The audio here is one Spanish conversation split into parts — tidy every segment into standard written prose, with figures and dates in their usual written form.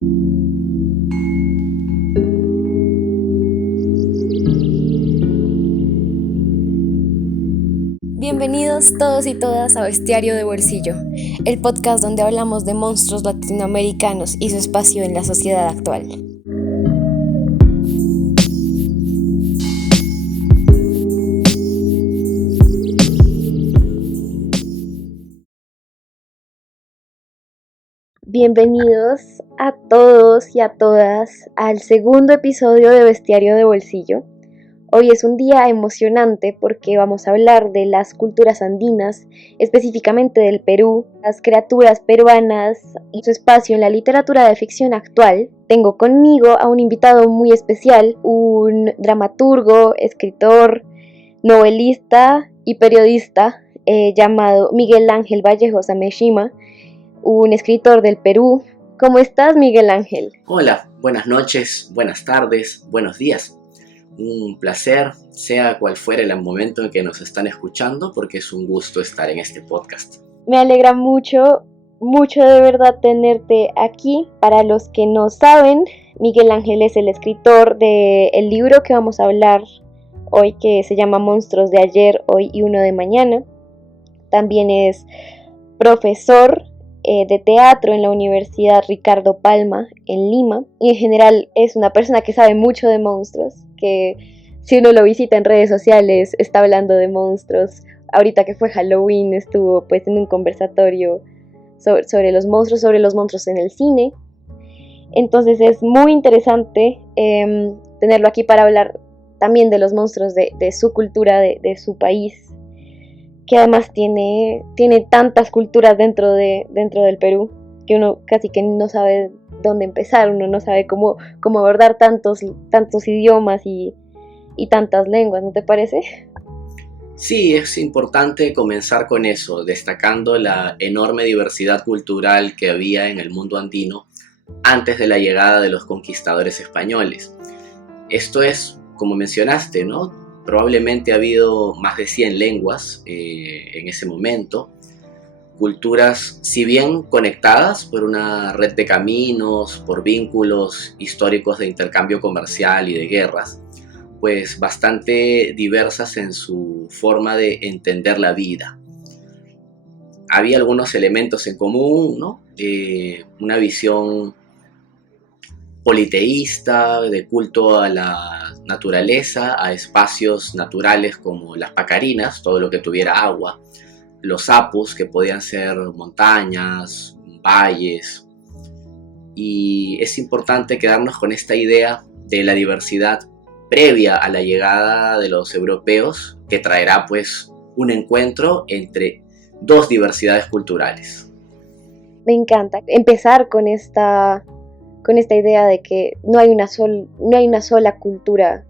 Bienvenidos todos y todas a Bestiario de Bolsillo, el podcast donde hablamos de monstruos latinoamericanos y su espacio en la sociedad actual. Bienvenidos a todos y a todas al segundo episodio de Bestiario de Bolsillo. Hoy es un día emocionante porque vamos a hablar de las culturas andinas, específicamente del Perú, las criaturas peruanas y su espacio en la literatura de ficción actual. Tengo conmigo a un invitado muy especial, un dramaturgo, escritor, novelista y periodista llamado Miguel Ángel Vallejo Sameshima, un escritor del Perú. ¿Cómo estás, Miguel Ángel? Hola, buenas noches, buenas tardes, buenos días. Un placer, sea cual fuera el momento en que nos están escuchando, porque es un gusto estar en este podcast. Me alegra mucho de verdad tenerte aquí. Para los que no saben, Miguel Ángel es el escritor del libro que vamos a hablar hoy, que se llama Monstruos de ayer, hoy y uno de mañana. También es profesor de teatro en la Universidad Ricardo Palma en Lima, y en general es una persona que sabe mucho de monstruos, que si uno lo visita en redes sociales está hablando de monstruos. Ahorita que fue Halloween estuvo pues en un conversatorio sobre los monstruos en el cine. Entonces es muy interesante tenerlo aquí para hablar también de los monstruos de su cultura, de su país, que además tiene tantas culturas dentro del Perú, que uno casi que no sabe dónde empezar, uno no sabe cómo abordar tantos idiomas y tantas lenguas, ¿no te parece? Sí, es importante comenzar con eso, destacando la enorme diversidad cultural que había en el mundo andino antes de la llegada de los conquistadores españoles. Esto es, como mencionaste, ¿no? Probablemente ha habido más de 100 lenguas en ese momento, culturas, si bien conectadas por una red de caminos, por vínculos históricos de intercambio comercial y de guerras, pues bastante diversas en su forma de entender la vida. Había algunos elementos en común, ¿no? Una visión politeísta, de culto a la naturaleza, a espacios naturales como las pacarinas, todo lo que tuviera agua, los apus, que podían ser montañas, valles. Y es importante quedarnos con esta idea de la diversidad previa a la llegada de los europeos, que traerá pues un encuentro entre dos diversidades culturales. Me encanta empezar con esta idea de que no hay una sola cultura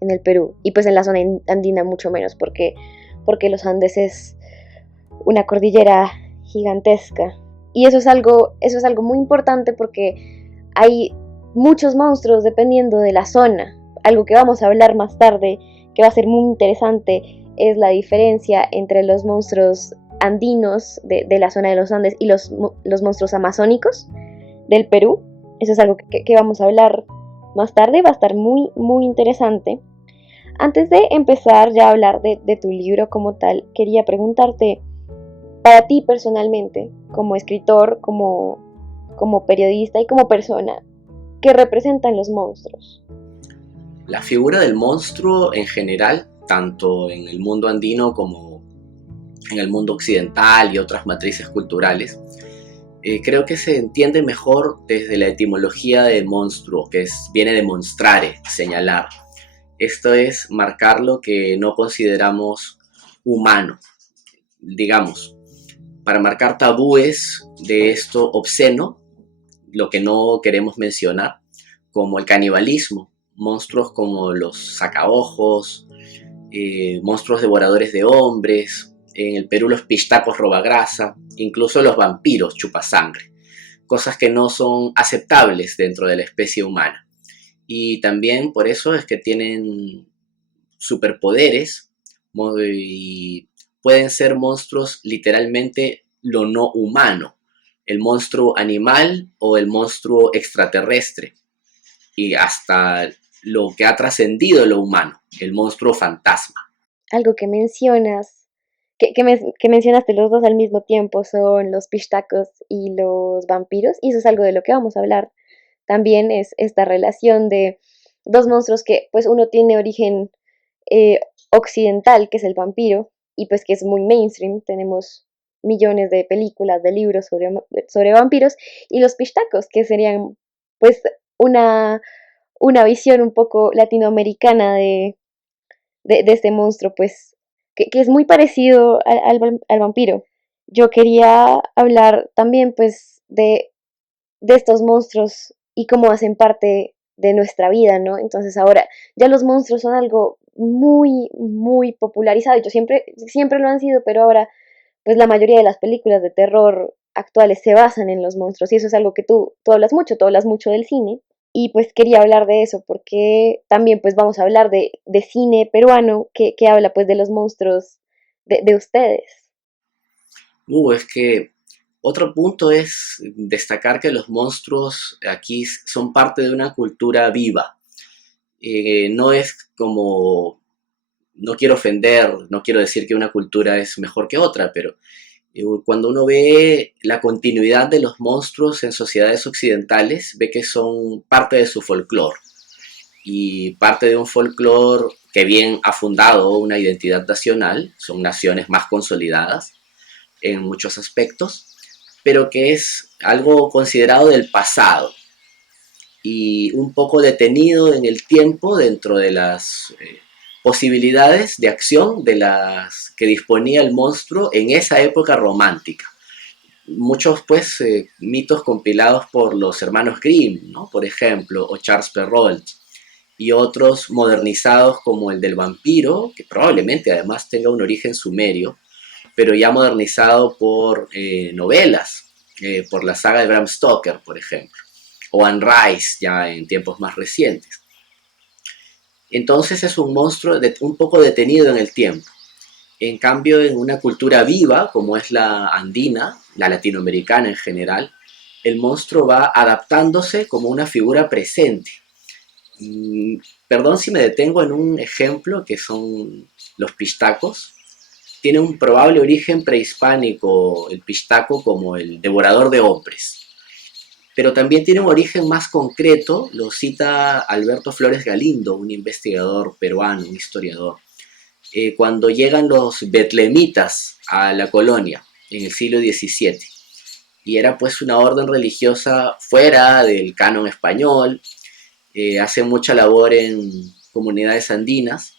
en el Perú, y pues en la zona andina mucho menos, porque los Andes es una cordillera gigantesca. Y eso es algo muy importante, porque hay muchos monstruos dependiendo de la zona. Algo que vamos a hablar más tarde, que va a ser muy interesante, es la diferencia entre los monstruos andinos de la zona de los Andes y los monstruos amazónicos del Perú. Eso es algo que vamos a hablar más tarde, va a estar muy, muy interesante. Antes de empezar ya a hablar de tu libro como tal, quería preguntarte, para ti personalmente, como escritor, como periodista y como persona, ¿qué representan los monstruos? La figura del monstruo en general, tanto en el mundo andino como en el mundo occidental y otras matrices culturales, creo que se entiende mejor desde la etimología de monstruo, que viene de monstrare, señalar. Esto es marcar lo que no consideramos humano, digamos, para marcar tabúes de esto obsceno, lo que no queremos mencionar, como el canibalismo, monstruos como los sacaojos, monstruos devoradores de hombres, en el Perú los pistacos robagrasa, incluso los vampiros chupasangre, cosas que no son aceptables dentro de la especie humana. Y también por eso es que tienen superpoderes y pueden ser monstruos literalmente lo no humano, el monstruo animal o el monstruo extraterrestre, y hasta lo que ha trascendido lo humano, el monstruo fantasma. Algo que mencionas, que mencionaste los dos al mismo tiempo, son los pistacos y los vampiros, y eso es algo de lo que vamos a hablar. También es esta relación de dos monstruos que pues uno tiene origen occidental, que es el vampiro, y pues que es muy mainstream, tenemos millones de películas, de libros sobre vampiros, y los pistacos, que serían pues una, una visión un poco latinoamericana de este monstruo, pues que es muy parecido al vampiro. Yo quería hablar también pues de estos monstruos y cómo hacen parte de nuestra vida, ¿no? Entonces ahora ya los monstruos son algo muy, muy popularizado. Yo siempre lo han sido, pero ahora pues la mayoría de las películas de terror actuales se basan en los monstruos y eso es algo que tú tú hablas mucho del cine. Y pues quería hablar de eso porque también pues vamos a hablar de cine peruano que habla pues de los monstruos de ustedes. Es que otro punto es destacar que los monstruos aquí son parte de una cultura viva. No es como, no quiero ofender, no quiero decir que una cultura es mejor que otra, pero cuando uno ve la continuidad de los monstruos en sociedades occidentales, ve que son parte de su folclore y parte de un folclore que bien ha fundado una identidad nacional, son naciones más consolidadas en muchos aspectos, pero que es algo considerado del pasado y un poco detenido en el tiempo dentro de las posibilidades de acción de las que disponía el monstruo en esa época romántica. Muchos pues mitos compilados por los hermanos Grimm, ¿no? Por ejemplo, o Charles Perrault, y otros modernizados como el del vampiro, que probablemente además tenga un origen sumerio, pero ya modernizado por novelas, por la saga de Bram Stoker, por ejemplo, o Anne Rice, ya en tiempos más recientes. Entonces es un monstruo un poco detenido en el tiempo. En cambio, en una cultura viva, como es la andina, la latinoamericana en general, el monstruo va adaptándose como una figura presente. Mm, Perdón si me detengo en un ejemplo que son los pistacos. Tiene un probable origen prehispánico el pistaco como el devorador de hombres, pero también tiene un origen más concreto, lo cita Alberto Flores Galindo, un investigador peruano, un historiador, cuando llegan los betlemitas a la colonia en el siglo XVII. Y era pues una orden religiosa fuera del canon español, hace mucha labor en comunidades andinas,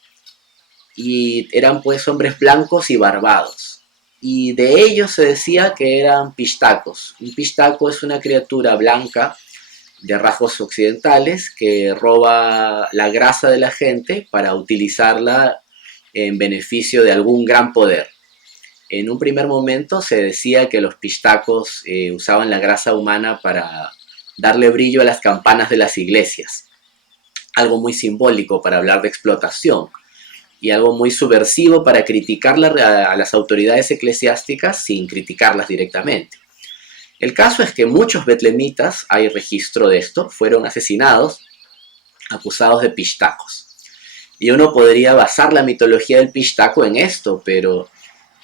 y eran pues hombres blancos y barbados. Y de ellos se decía que eran pistacos. Un pistaco es una criatura blanca de rasgos occidentales que roba la grasa de la gente para utilizarla en beneficio de algún gran poder. En un primer momento se decía que los pistacos usaban la grasa humana para darle brillo a las campanas de las iglesias, algo muy simbólico para hablar de explotación y algo muy subversivo para criticar a las autoridades eclesiásticas sin criticarlas directamente. El caso es que muchos betlemitas, hay registro de esto, fueron asesinados acusados de pistacos. Y uno podría basar la mitología del pistaco en esto, pero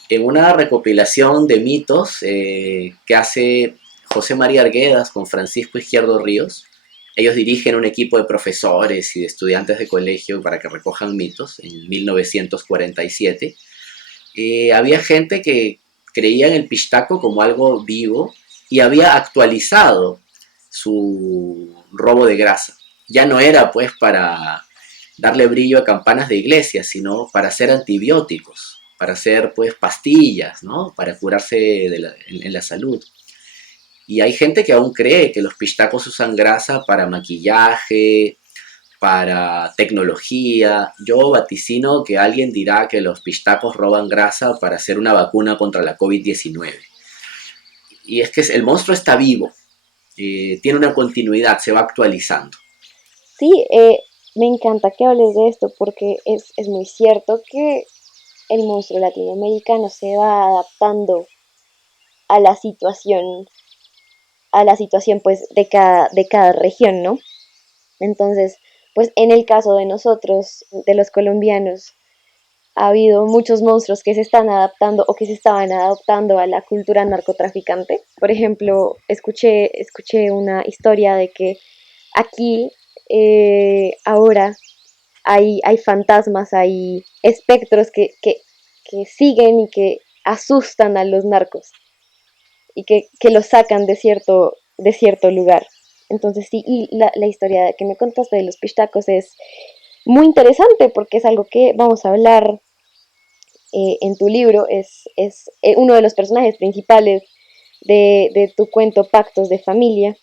en una recopilación de mitos que hace José María Arguedas con Francisco Izquierdo Ríos, ellos dirigen un equipo de profesores y de estudiantes de colegio para que recojan mitos en 1947. Había gente que creía en el pistaco como algo vivo y había actualizado su robo de grasa. Ya no era pues para darle brillo a campanas de iglesia, sino para hacer antibióticos, para hacer pues pastillas, ¿no? Para curarse en la salud. Y hay gente que aún cree que los pistacos usan grasa para maquillaje, para tecnología. Yo vaticino que alguien dirá que los pistacos roban grasa para hacer una vacuna contra la COVID-19. Y es que el monstruo está vivo, tiene una continuidad, se va actualizando. Sí, me encanta que hables de esto porque es muy cierto que el monstruo latinoamericano se va adaptando a la situación a la situación pues de cada región, ¿no? Entonces, pues en el caso de nosotros, de los colombianos, ha habido muchos monstruos que se están adaptando o que se estaban adaptando a la cultura narcotraficante. Por ejemplo, escuché una historia de que aquí ahora hay fantasmas, hay espectros que siguen y que asustan a los narcos y que los sacan de cierto lugar. Entonces sí, y la historia que me contaste de los pistacos es muy interesante porque es algo que vamos a hablar en tu libro, es uno de los personajes principales de tu cuento Pactos de Familia.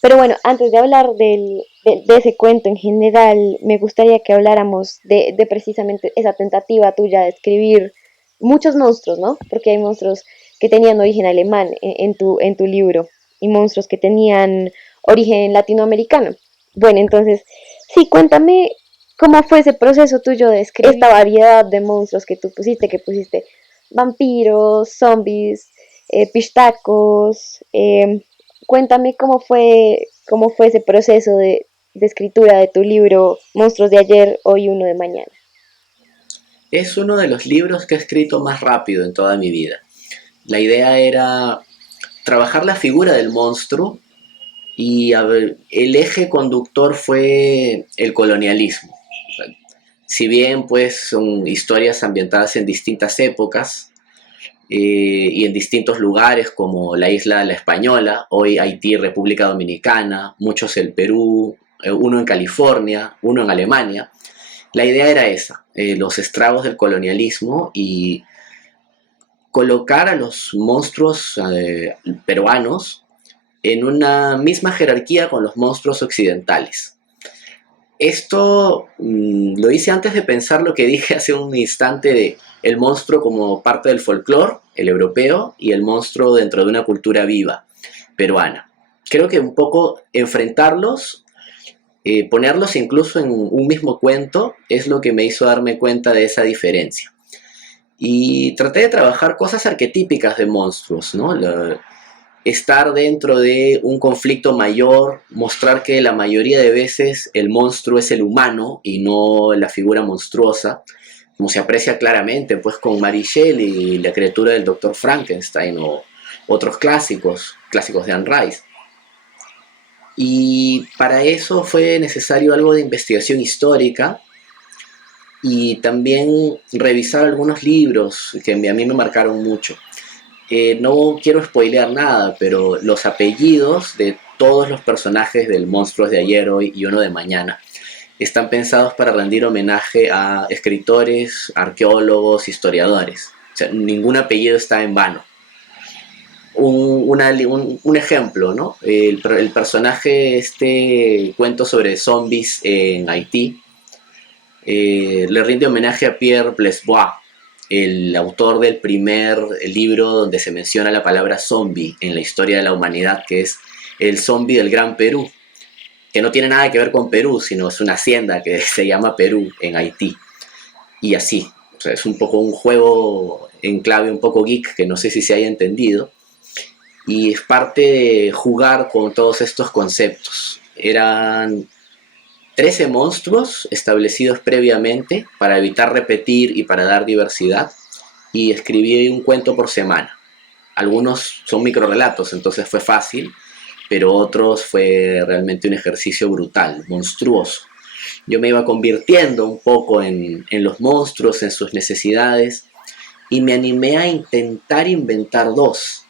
Pero bueno, antes de hablar de ese cuento en general, me gustaría que habláramos de precisamente esa tentativa tuya de escribir muchos monstruos, ¿no? Porque hay monstruos que tenían origen alemán en tu libro y monstruos que tenían origen latinoamericano. Bueno, entonces, sí, cuéntame cómo fue ese proceso tuyo de escribir esta variedad de monstruos que pusiste vampiros, zombies, pistacos, cuéntame cómo fue ese proceso de escritura de tu libro Monstruos de ayer, hoy uno de mañana. Es uno de los libros que he escrito más rápido en toda mi vida. La idea era trabajar la figura del monstruo y el eje conductor fue el colonialismo. Si bien pues son historias ambientadas en distintas épocas y en distintos lugares como la isla de La Española, hoy Haití, República Dominicana, muchos en Perú, uno en California, uno en Alemania, la idea era esa, los estragos del colonialismo y colocar a los monstruos peruanos en una misma jerarquía con los monstruos occidentales. Esto lo hice antes de pensar lo que dije hace un instante de el monstruo como parte del folclore, el europeo, y el monstruo dentro de una cultura viva, peruana. Creo que un poco enfrentarlos, ponerlos incluso en un mismo cuento, es lo que me hizo darme cuenta de esa diferencia. Y traté de trabajar cosas arquetípicas de monstruos, ¿no? Estar dentro de un conflicto mayor, mostrar que la mayoría de veces el monstruo es el humano y no la figura monstruosa, como se aprecia claramente pues con Mary Shelley y la criatura del Dr. Frankenstein o otros clásicos, clásicos de Anne Rice. Y para eso fue necesario algo de investigación histórica y también revisar algunos libros que a mí me marcaron mucho. No quiero spoilear nada, pero los apellidos de todos los personajes del Monstruos de ayer, hoy y uno de mañana están pensados para rendir homenaje a escritores, arqueólogos, historiadores. O sea, ningún apellido está en vano. Un ejemplo, ¿no? El personaje, este cuento sobre zombies en Haití, le rinde homenaje a Pierre Blesbois, el autor del primer libro donde se menciona la palabra zombie en la historia de la humanidad, que es El zombie del Gran Perú, que no tiene nada que ver con Perú, sino es una hacienda que se llama Perú en Haití. Y así, o sea, es un poco un juego en clave un poco geek, que no sé si se haya entendido, y es parte de jugar con todos estos conceptos. Eran 13 monstruos establecidos previamente para evitar repetir y para dar diversidad, y escribí un cuento por semana. Algunos son microrelatos, entonces fue fácil, pero otros fue realmente un ejercicio brutal, monstruoso. Yo me iba convirtiendo un poco en los monstruos, en sus necesidades, y me animé a intentar inventar dos.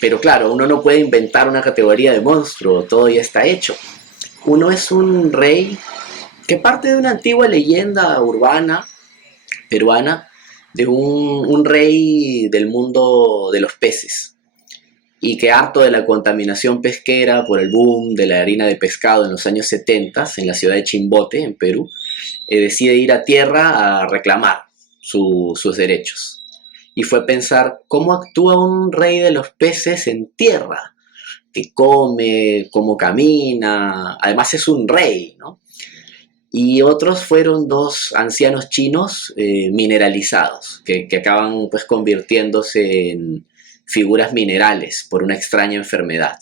Pero claro, uno no puede inventar una categoría de monstruo, todo ya está hecho. Uno es un rey que parte de una antigua leyenda urbana peruana de un rey del mundo de los peces y que harto de la contaminación pesquera por el boom de la harina de pescado en los años 70 en la ciudad de Chimbote, en Perú, decide ir a tierra a reclamar sus derechos. Y fue pensar cómo actúa un rey de los peces en tierra, que come, cómo camina, además es un rey, ¿no? Y otros fueron dos ancianos chinos mineralizados, que acaban pues convirtiéndose en figuras minerales por una extraña enfermedad.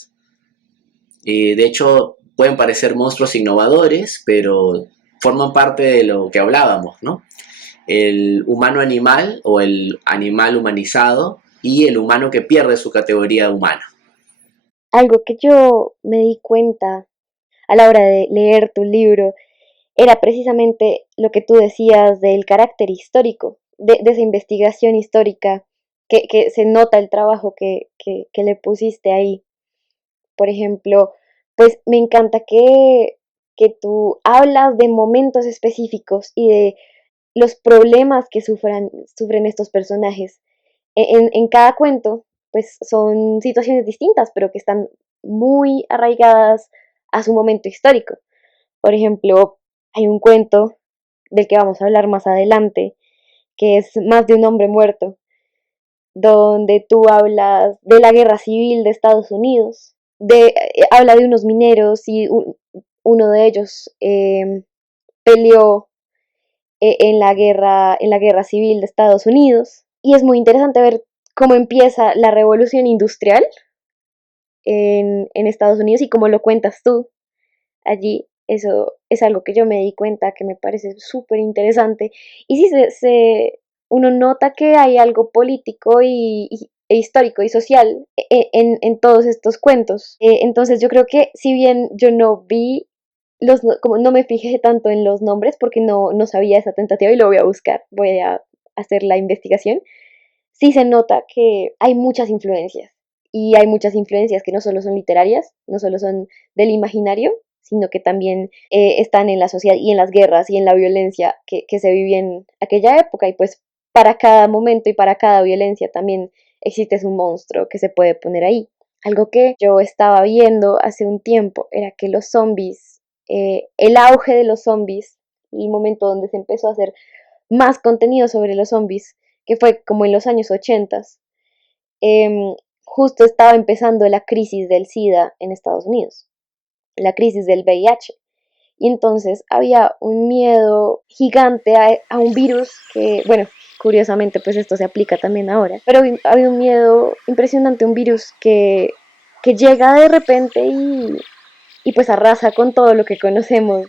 De hecho, pueden parecer monstruos innovadores, pero forman parte de lo que hablábamos, ¿no? El humano animal o el animal humanizado y el humano que pierde su categoría humana. Algo que yo me di cuenta a la hora de leer tu libro era precisamente lo que tú decías del carácter histórico, de esa investigación histórica, que se nota el trabajo que le pusiste ahí. Por ejemplo, pues me encanta que tú hablas de momentos específicos y de los problemas que sufren estos personajes. En cada cuento, pues son situaciones distintas, pero que están muy arraigadas a su momento histórico. Por ejemplo, hay un cuento del que vamos a hablar más adelante, que es Más de un hombre muerto, donde tú hablas de la guerra civil de Estados Unidos, habla de unos mineros y uno de ellos peleó en la guerra civil de Estados Unidos. Y es muy interesante ver cómo empieza la revolución industrial en Estados Unidos y cómo lo cuentas tú allí. Eso es algo que yo me di cuenta que me parece súper interesante. Y sí, uno nota que hay algo político e histórico y social en todos estos cuentos. Entonces yo creo que si bien yo no vi como no me fijé tanto en los nombres porque no sabía esa tentativa y lo voy a buscar, voy a hacer la investigación, sí se nota que hay muchas influencias y hay muchas influencias que no solo son literarias, no solo son del imaginario, sino que también están en la sociedad y en las guerras y en la violencia que se vivía en aquella época y pues para cada momento y para cada violencia también existe un monstruo que se puede poner ahí. Algo que yo estaba viendo hace un tiempo era que los zombies, el auge de los zombies, el momento donde se empezó a hacer más contenido sobre los zombies, que fue como en los años 80, justo estaba empezando la crisis del SIDA en Estados Unidos, la crisis del VIH. Y entonces había un miedo gigante a un virus que, bueno, curiosamente pues esto se aplica también ahora, pero había un miedo impresionante, un virus que llega de repente y pues arrasa con todo lo que conocemos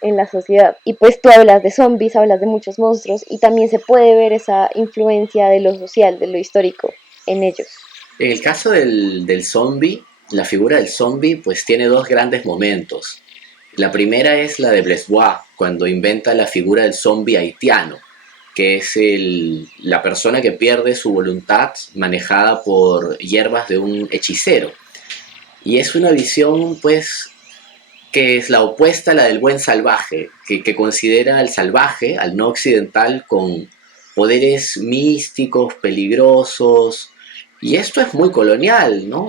en la sociedad. Y pues tú hablas de zombies, hablas de muchos monstruos y también se puede ver esa influencia de lo social, de lo histórico en ellos. En el caso del zombie, la figura del zombie pues tiene dos grandes momentos. La primera es la de Blesbois, cuando inventa la figura del zombie haitiano, que es la persona que pierde su voluntad manejada por hierbas de un hechicero. Y es una visión pues que es la opuesta a la del buen salvaje, que considera al salvaje, al no occidental, con poderes místicos, peligrosos. Y esto es muy colonial, ¿no?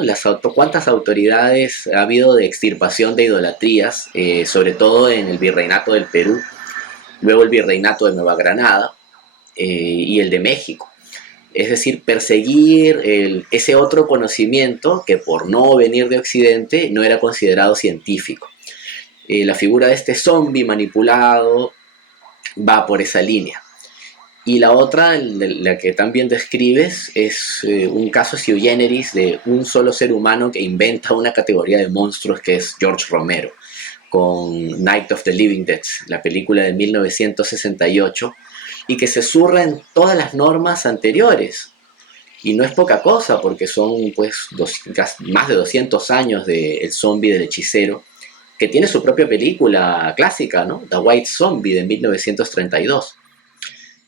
¿Cuántas autoridades ha habido de extirpación de idolatrías, sobre todo en el virreinato del Perú, luego el virreinato de Nueva Granada y el de México? Es decir, perseguir ese otro conocimiento que por no venir de Occidente no era considerado científico. La figura de este zombie manipulado va por esa línea. Y la otra, la que también describes, es un caso sui generis de un solo ser humano que inventa una categoría de monstruos que es George Romero, con Night of the Living Dead, la película de 1968, y que se zurra en todas las normas anteriores. Y no es poca cosa, porque son pues más de 200 años del zombie del hechicero, que tiene su propia película clásica, ¿no? The White Zombie de 1932.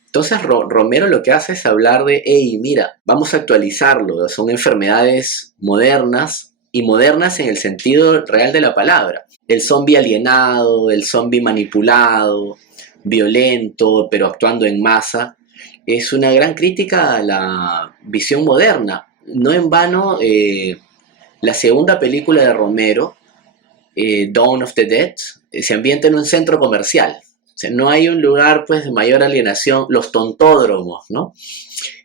Entonces Romero lo que hace es hablar de, hey, mira, vamos a actualizarlo, son enfermedades modernas y modernas en el sentido real de la palabra. El zombie alienado, el zombie manipulado, violento, pero actuando en masa, es una gran crítica a la visión moderna. No en vano, la segunda película de Romero, Dawn of the Dead, se ambienta en un centro comercial. O sea, no hay un lugar pues de mayor alienación, los tontódromos, ¿no?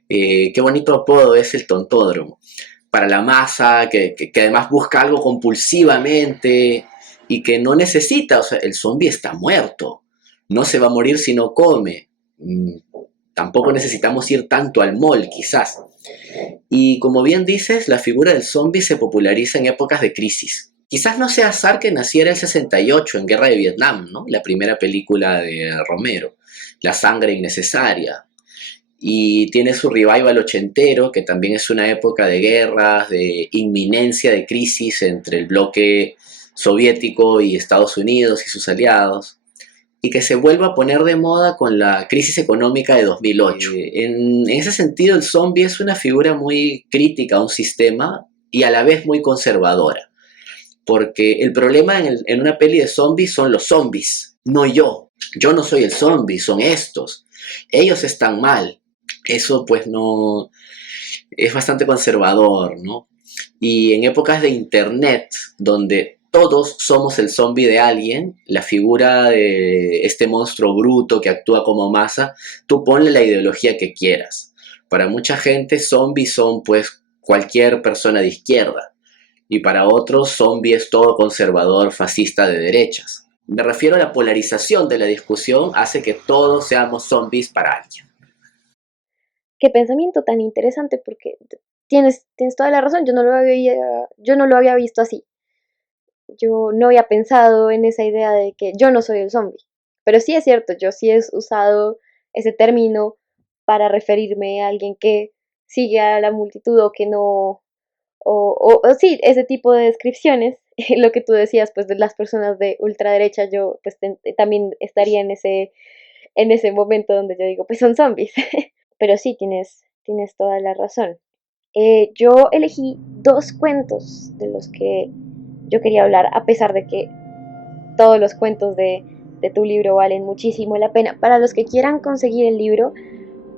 Qué bonito apodo es el tontódromo. Para la masa, que además busca algo compulsivamente y que no necesita, o sea, el zombie está muerto, no se va a morir si no come. Tampoco necesitamos ir tanto al mall, quizás. Y como bien dices, la figura del zombie se populariza en épocas de crisis. Quizás no sea azar que naciera el 68 en Guerra de Vietnam, ¿no? La primera película de Romero, La sangre innecesaria. Y tiene su revival ochentero, que también es una época de guerras, de inminencia de crisis entre el bloque soviético y Estados Unidos y sus aliados, y que se vuelva a poner de moda con la crisis económica de 2008. En ese sentido, el zombie es una figura muy crítica a un sistema y a la vez muy conservadora, porque el problema en una peli de zombies son los zombies, no yo. Yo no soy el zombie, son estos. Ellos están mal. Eso pues no... es bastante conservador, ¿no? Y en épocas de internet, donde todos somos el zombie de alguien, la figura de este monstruo bruto que actúa como masa, tú ponle la ideología que quieras. Para mucha gente, zombies son pues cualquier persona de izquierda. Y para otros, zombie es todo conservador, fascista de derechas. Me refiero a la polarización de la discusión, hace que todos seamos zombies para alguien. Qué pensamiento tan interesante, porque tienes toda la razón, yo no lo había visto así. Yo no había pensado en esa idea de que yo no soy el zombie. Pero sí es cierto, yo sí he usado ese término para referirme a alguien que sigue a la multitud o que no, o sí, ese tipo de descripciones, lo que tú decías, pues de las personas de ultraderecha, yo pues también estaría en ese momento donde yo digo, pues son zombies. Pero sí, tienes toda la razón. Yo elegí dos cuentos de los que yo quería hablar, a pesar de que todos los cuentos de tu libro valen muchísimo la pena. Para los que quieran conseguir el libro,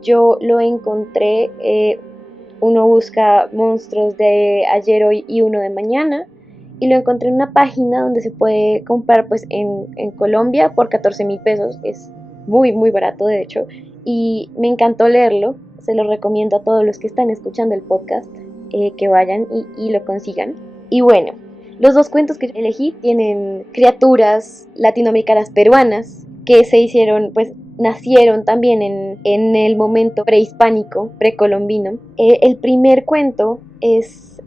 yo lo encontré, uno busca monstruos de ayer, hoy y uno de mañana, y lo encontré en una página donde se puede comprar pues en Colombia por 14.000 pesos, es muy muy barato de hecho, y me encantó leerlo, se lo recomiendo a todos los que están escuchando el podcast, que vayan y lo consigan. Y bueno, los dos cuentos que elegí tienen criaturas latinoamericanas peruanas que se hicieron, pues nacieron también en el momento prehispánico, precolombino. El primer cuento es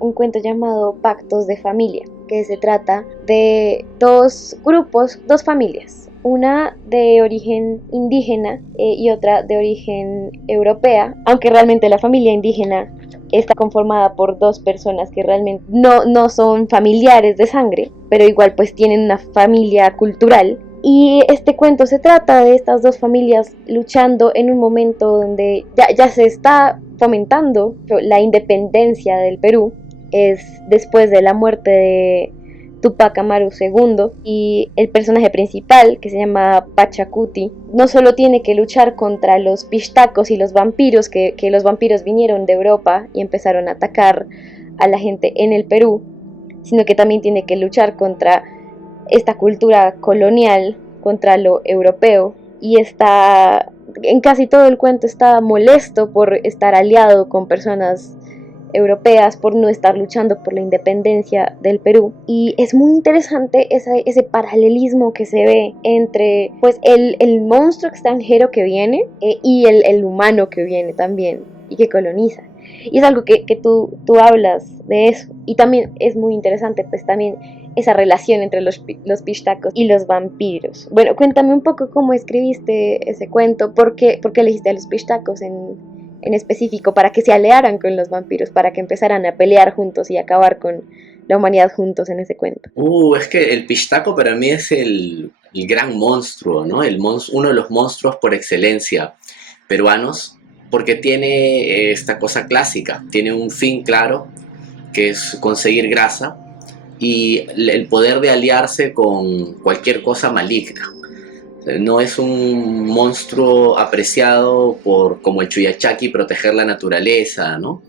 un cuento llamado Pactos de Familia, que se trata de dos grupos, dos familias, una de origen indígena y otra de origen europea, aunque realmente la familia indígena está conformada por dos personas que realmente no son familiares de sangre, pero igual pues tienen una familia cultural. Y este cuento se trata de estas dos familias luchando en un momento donde ya se está fomentando la independencia del Perú. Es después de la muerte de Tupac Amaru II, y el personaje principal, que se llama Pachacuti, no solo tiene que luchar contra los pistacos y los vampiros, que los vampiros vinieron de Europa y empezaron a atacar a la gente en el Perú, sino que también tiene que luchar contra esta cultura colonial, contra lo europeo, y está, en casi todo el cuento está molesto por estar aliado con personas europeas, por no estar luchando por la independencia del Perú. Y es muy interesante ese paralelismo que se ve entre pues el monstruo extranjero que viene y el humano que viene también y que coloniza. Y es algo que tú hablas de eso. Y también es muy interesante pues también esa relación entre los pistacos y los vampiros. Bueno, cuéntame un poco cómo escribiste ese cuento, por qué elegiste a los pistacos en específico, para que se aliaran con los vampiros, para que empezaran a pelear juntos y acabar con la humanidad juntos en ese cuento. Es que el pistaco para mí es el gran monstruo, ¿no? Uno de los monstruos por excelencia peruanos, porque tiene esta cosa clásica, tiene un fin claro, que es conseguir grasa, y el poder de aliarse con cualquier cosa maligna. No es un monstruo apreciado por, como el Chuyachaki, proteger la naturaleza, ¿no?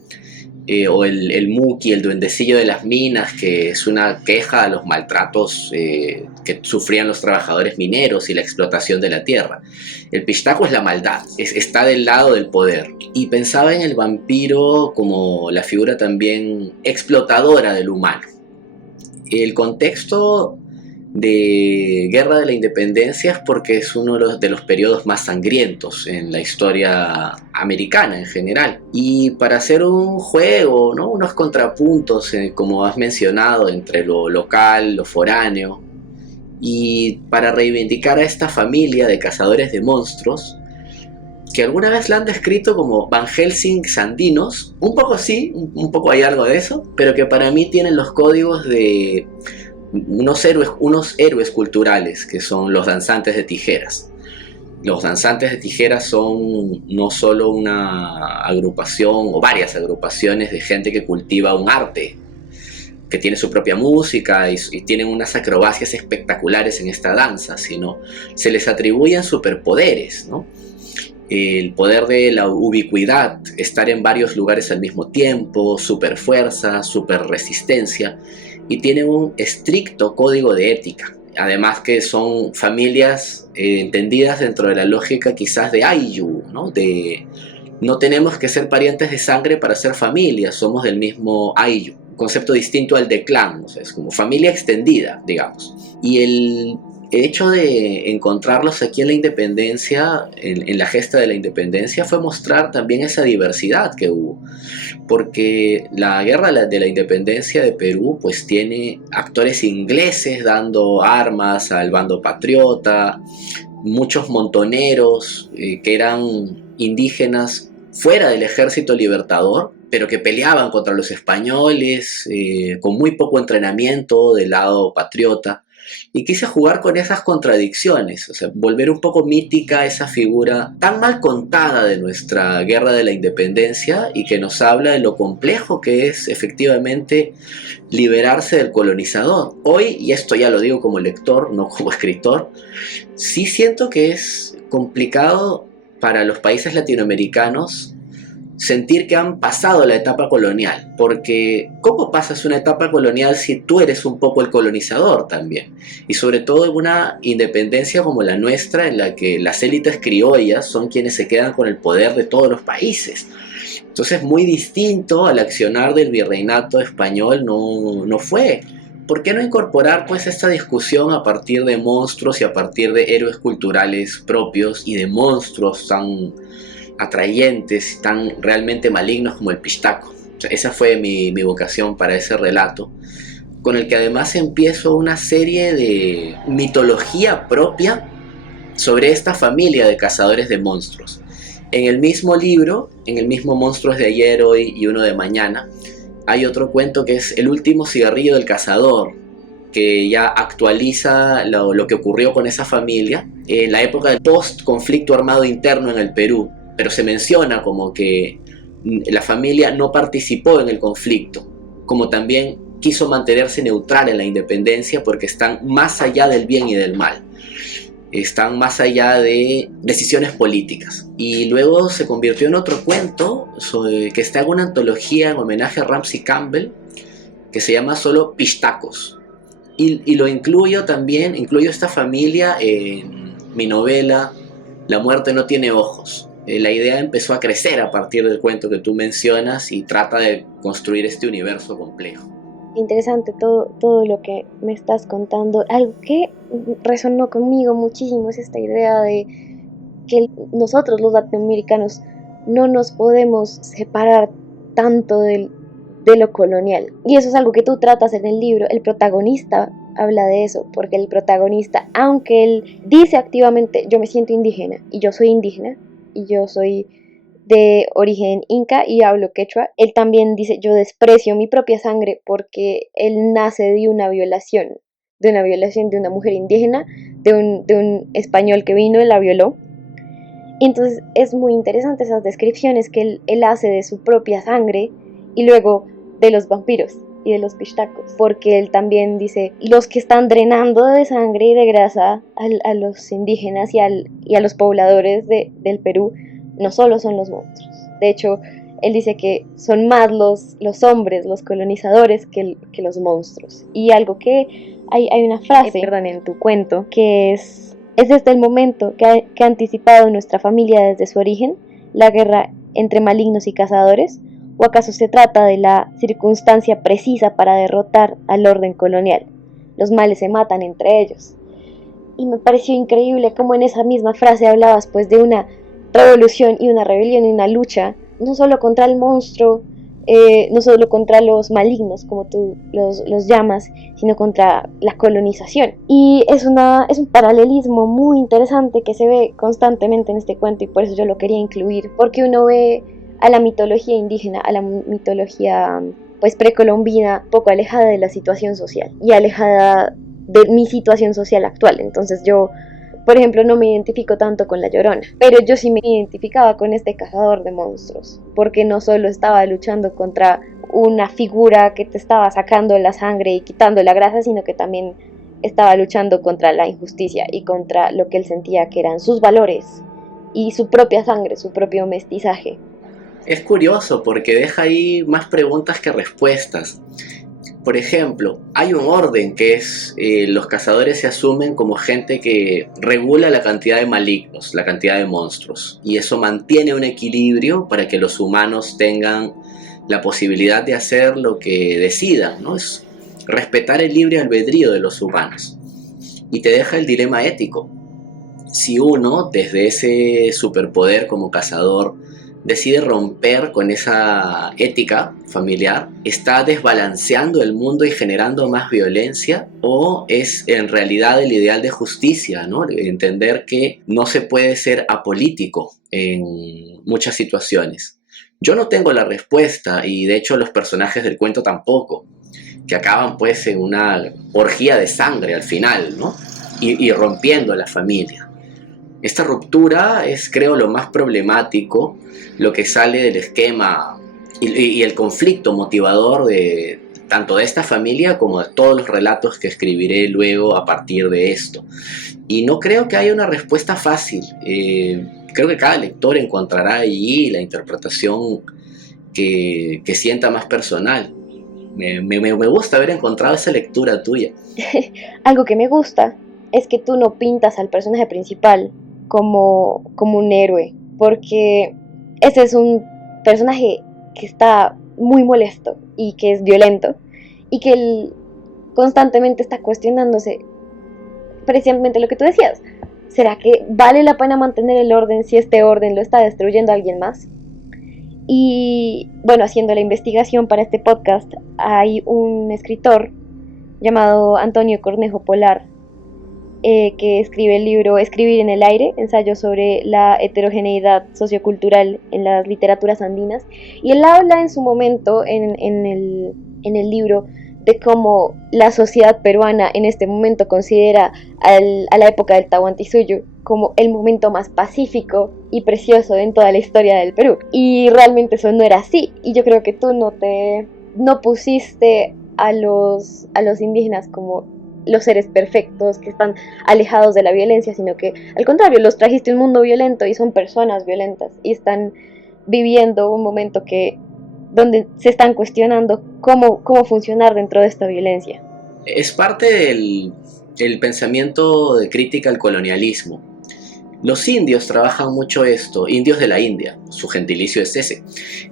O el Muki, el duendecillo de las minas, que es una queja a los maltratos que sufrían los trabajadores mineros y la explotación de la tierra. El pistaco es la maldad, está del lado del poder. Y pensaba en el vampiro como la figura también explotadora del humano. El contexto de Guerra de la Independencia es porque es uno de los periodos más sangrientos en la historia americana en general. Y para hacer un juego, ¿no? Unos contrapuntos, como has mencionado, entre lo local, lo foráneo, y para reivindicar a esta familia de cazadores de monstruos, que alguna vez la han descrito como Van Helsing andinos, un poco sí, un poco hay algo de eso, pero que para mí tienen los códigos de unos héroes culturales, que son los danzantes de tijeras. Los danzantes de tijeras son no solo una agrupación o varias agrupaciones de gente que cultiva un arte, que tiene su propia música y tienen unas acrobacias espectaculares en esta danza, sino se les atribuyen superpoderes, ¿no? El poder de la ubicuidad, estar en varios lugares al mismo tiempo, super fuerza, super resistencia, y tienen un estricto código de ética. Además que son familias entendidas dentro de la lógica quizás de Ayllu, ¿no? De no tenemos que ser parientes de sangre para ser familia, somos del mismo Ayllu, un concepto distinto al de clan, o sea, es como familia extendida, digamos. Y el hecho de encontrarlos aquí en la independencia, en la gesta de la independencia, fue mostrar también esa diversidad que hubo, porque la guerra de la independencia de Perú pues tiene actores ingleses dando armas al bando patriota, muchos montoneros que eran indígenas fuera del ejército libertador, pero que peleaban contra los españoles con muy poco entrenamiento del lado patriota. Y quise jugar con esas contradicciones, o sea, volver un poco mítica esa figura tan mal contada de nuestra guerra de la independencia y que nos habla de lo complejo que es efectivamente liberarse del colonizador. Hoy, y esto ya lo digo como lector, no como escritor, sí siento que es complicado para los países latinoamericanos sentir que han pasado la etapa colonial, porque ¿cómo pasas una etapa colonial si tú eres un poco el colonizador también? Y sobre todo en una independencia como la nuestra, en la que las élites criollas son quienes se quedan con el poder de todos los países. Entonces, muy distinto al accionar del virreinato español no fue. ¿Por qué no incorporar pues esta discusión a partir de monstruos y a partir de héroes culturales propios y de monstruos tan atrayentes, tan realmente malignos como el pistaco? O sea, esa fue mi vocación para ese relato, con el que además empiezo una serie de mitología propia sobre esta familia de cazadores de monstruos. En el mismo libro, en el mismo Monstruos de ayer, hoy y uno de mañana, hay otro cuento que es El último cigarrillo del cazador, que ya actualiza lo que ocurrió con esa familia en la época del post-conflicto armado interno en el Perú, pero se menciona como que la familia no participó en el conflicto, como también quiso mantenerse neutral en la independencia porque están más allá del bien y del mal, están más allá de decisiones políticas. Y luego se convirtió en otro cuento que está en una antología en homenaje a Ramsey Campbell que se llama solo Pistacos. Y lo incluyo también, incluyo esta familia en mi novela La muerte no tiene ojos. La idea empezó a crecer a partir del cuento que tú mencionas y trata de construir este universo complejo. Interesante todo lo que me estás contando. Algo que resonó conmigo muchísimo es esta idea de que nosotros los latinoamericanos no nos podemos separar tanto de lo colonial. Y eso es algo que tú tratas en el libro. El protagonista habla de eso, porque el protagonista, aunque él dice activamente, yo me siento indígena, y yo soy indígena, y yo soy de origen inca y hablo quechua, él también dice, yo desprecio mi propia sangre porque él nace de una violación de una mujer indígena, de un español que vino y la violó. Y entonces es muy interesante esas descripciones que él hace de su propia sangre y luego de los vampiros y de los pistacos, porque él también dice, los que están drenando de sangre y de grasa a los indígenas y a los pobladores del Perú no solo son los monstruos. De hecho, él dice que son más los hombres, los colonizadores, que los monstruos. Y algo que hay una frase, en tu cuento, que es desde el momento que ha anticipado nuestra familia desde su origen la guerra entre malignos y cazadores, ¿o acaso se trata de la circunstancia precisa para derrotar al orden colonial? los males se matan entre ellos. Y me pareció increíble cómo en esa misma frase hablabas pues de una revolución y una rebelión y una lucha, no solo contra el monstruo, no solo contra los malignos, como tú los llamas, sino contra la colonización. Y es un paralelismo muy interesante que se ve constantemente en este cuento, y por eso yo lo quería incluir, porque uno ve a la mitología indígena, a la mitología pues precolombina, poco alejada de la situación social y alejada de mi situación social actual. Entonces yo, por ejemplo, no me identifico tanto con La Llorona, pero yo sí me identificaba con este cazador de monstruos, porque no solo estaba luchando contra una figura que te estaba sacando la sangre y quitando la grasa, sino que también estaba luchando contra la injusticia y contra lo que él sentía que eran sus valores y su propia sangre, su propio mestizaje. Es curioso porque deja ahí más preguntas que respuestas. Por ejemplo, hay un orden que es los cazadores se asumen como gente que regula la cantidad de malignos, la cantidad de monstruos, y eso mantiene un equilibrio para que los humanos tengan la posibilidad de hacer lo que decidan, ¿no? Es respetar el libre albedrío de los humanos. Y te deja el dilema ético. Si uno, desde ese superpoder como cazador, decide romper con esa ética familiar, ¿está desbalanceando el mundo y generando más violencia? ¿O es en realidad el ideal de justicia, ¿no? Entender que no se puede ser apolítico en muchas situaciones. Yo no tengo la respuesta, y de hecho los personajes del cuento tampoco, que acaban pues en una orgía de sangre al final, ¿no? Y rompiendo la familia. Esta ruptura es, creo, lo más problemático, lo que sale del esquema y el conflicto motivador de tanto de esta familia como de todos los relatos que escribiré luego a partir de esto. Y no creo que haya una respuesta fácil. Creo que cada lector encontrará allí la interpretación que sienta más personal. Me gusta haber encontrado esa lectura tuya. Algo que me gusta es que tú no pintas al personaje principal como un héroe, porque ese es un personaje que está muy molesto y que es violento, y que él constantemente está cuestionándose precisamente lo que tú decías. ¿Será que vale la pena mantener el orden si este orden lo está destruyendo a alguien más? Y bueno, haciendo la investigación para este podcast, hay un escritor llamado Antonio Cornejo Polar, que escribe el libro Escribir en el aire, ensayo sobre la heterogeneidad sociocultural en las literaturas andinas, y él habla en su momento en el libro de cómo la sociedad peruana en este momento considera a la época del Tahuantinsuyo como el momento más pacífico y precioso en toda la historia del Perú, y realmente eso no era así. Y yo creo que tú no pusiste a los indígenas como los seres perfectos que están alejados de la violencia, sino que al contrario, los trajiste a un mundo violento y son personas violentas y están viviendo un momento donde se están cuestionando cómo funcionar dentro de esta violencia. Es parte del pensamiento de crítica al colonialismo. Los indios trabajan mucho esto, indios de la India, su gentilicio es ese.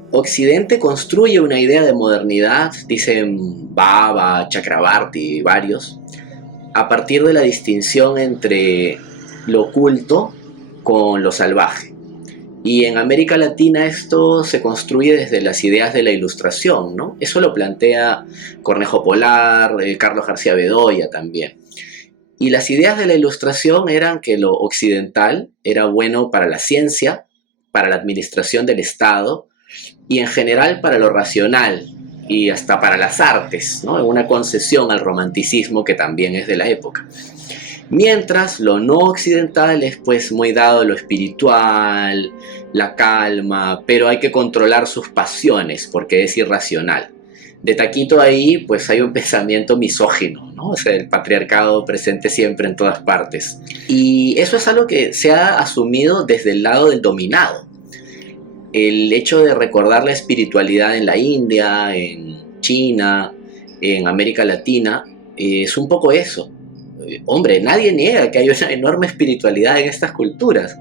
Occidente construye una idea de modernidad, dicen Baba, Chakrabarti y varios, a partir de la distinción entre lo oculto con lo salvaje. Y en América Latina esto se construye desde las ideas de la Ilustración, ¿no? Eso lo plantea Cornejo Polar, Carlos García Bedoya también. Y las ideas de la Ilustración eran que lo occidental era bueno para la ciencia, para la administración del Estado y en general para lo racional y hasta para las artes, ¿no? Una concesión al romanticismo que también es de la época. Mientras lo no occidental es pues muy dado a lo espiritual, la calma, pero hay que controlar sus pasiones porque es irracional. De taquito ahí pues hay un pensamiento misógino, ¿no? O sea, el patriarcado presente siempre en todas partes. Y eso es algo que se ha asumido desde el lado del dominado. El hecho de recordar la espiritualidad en la India, en China, en América Latina, es un poco eso. hombre, nadie niega que hay una enorme espiritualidad en estas culturas,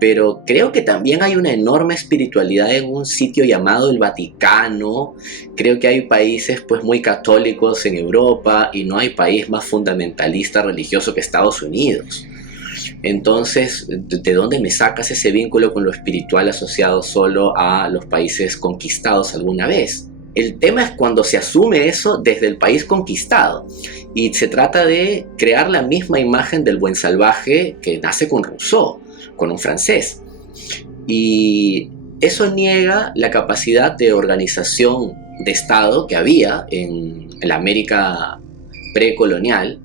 pero creo que también hay una enorme espiritualidad en un sitio llamado el Vaticano. Creo que hay países pues muy católicos en Europa y no hay país más fundamentalista religioso que Estados Unidos. Entonces, ¿de dónde me sacas ese vínculo con lo espiritual asociado solo a los países conquistados alguna vez? El tema es cuando se asume eso desde el país conquistado y se trata de crear la misma imagen del buen salvaje que nace con Rousseau, con un francés. Y eso niega la capacidad de organización de Estado que había en la América precolonial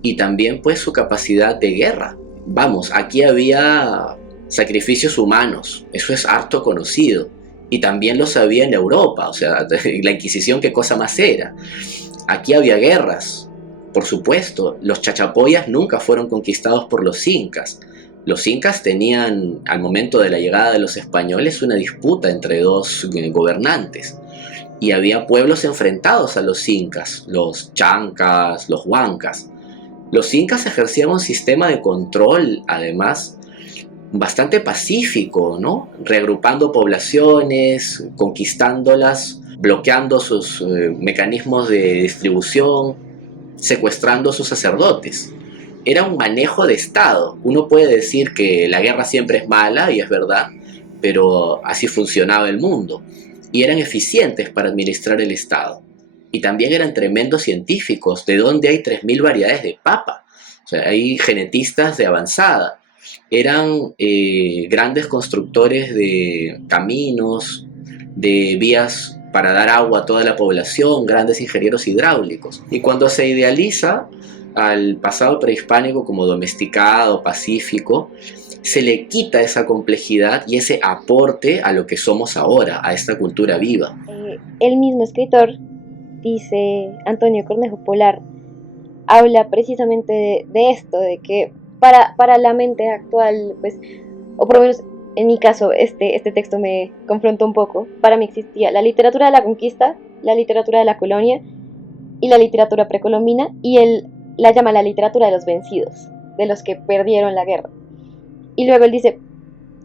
y también pues su capacidad de guerra. Vamos, aquí había sacrificios humanos, eso es harto conocido. Y también lo sabía en Europa, o sea, la Inquisición qué cosa más era. Aquí había guerras, por supuesto. Los chachapoyas nunca fueron conquistados por los incas. Los incas tenían, al momento de la llegada de los españoles, una disputa entre dos gobernantes. Y había pueblos enfrentados a los incas, los chancas, los huancas. Los incas ejercían un sistema de control, además, bastante pacífico, ¿no? Reagrupando poblaciones, conquistándolas, bloqueando sus mecanismos de distribución, secuestrando a sus sacerdotes. Era un manejo de Estado. Uno puede decir que la guerra siempre es mala, y es verdad, pero así funcionaba el mundo. Y eran eficientes para administrar el Estado. Y también eran tremendos científicos, de donde hay 3000 variedades de papa. O sea, hay genetistas de avanzada. Eran grandes constructores de caminos, de vías para dar agua a toda la población, grandes ingenieros hidráulicos. Y cuando se idealiza al pasado prehispánico como domesticado, pacífico, se le quita esa complejidad y ese aporte a lo que somos ahora, a esta cultura viva. El mismo escritor, dice Antonio Cornejo Polar, habla precisamente de esto, de que para la mente actual, pues, o por lo menos en mi caso, este texto me confrontó un poco. Para mí existía la literatura de la conquista, la literatura de la colonia y la literatura precolombina, y él la llama la literatura de los vencidos, de los que perdieron la guerra. Y luego él dice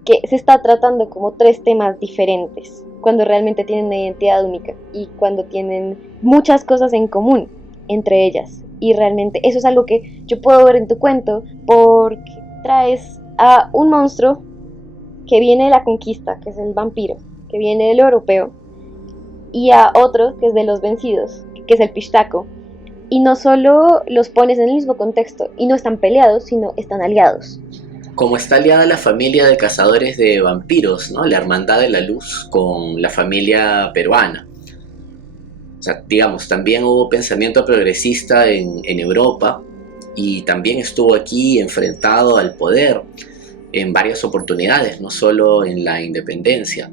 que se está tratando como tres temas diferentes, cuando realmente tienen una identidad única y cuando tienen muchas cosas en común entre ellas. Y realmente eso es algo que yo puedo ver en tu cuento, porque traes a un monstruo que viene de la conquista, que es el vampiro, que viene del europeo, y a otro que es de los vencidos, que es el pistaco. Y no solo los pones en el mismo contexto, y no están peleados, sino están aliados. Como está aliada la familia de cazadores de vampiros, ¿no? La Hermandad de la Luz con la familia peruana. O sea, digamos, también hubo pensamiento progresista en Europa y también estuvo aquí enfrentado al poder en varias oportunidades, no solo en la independencia.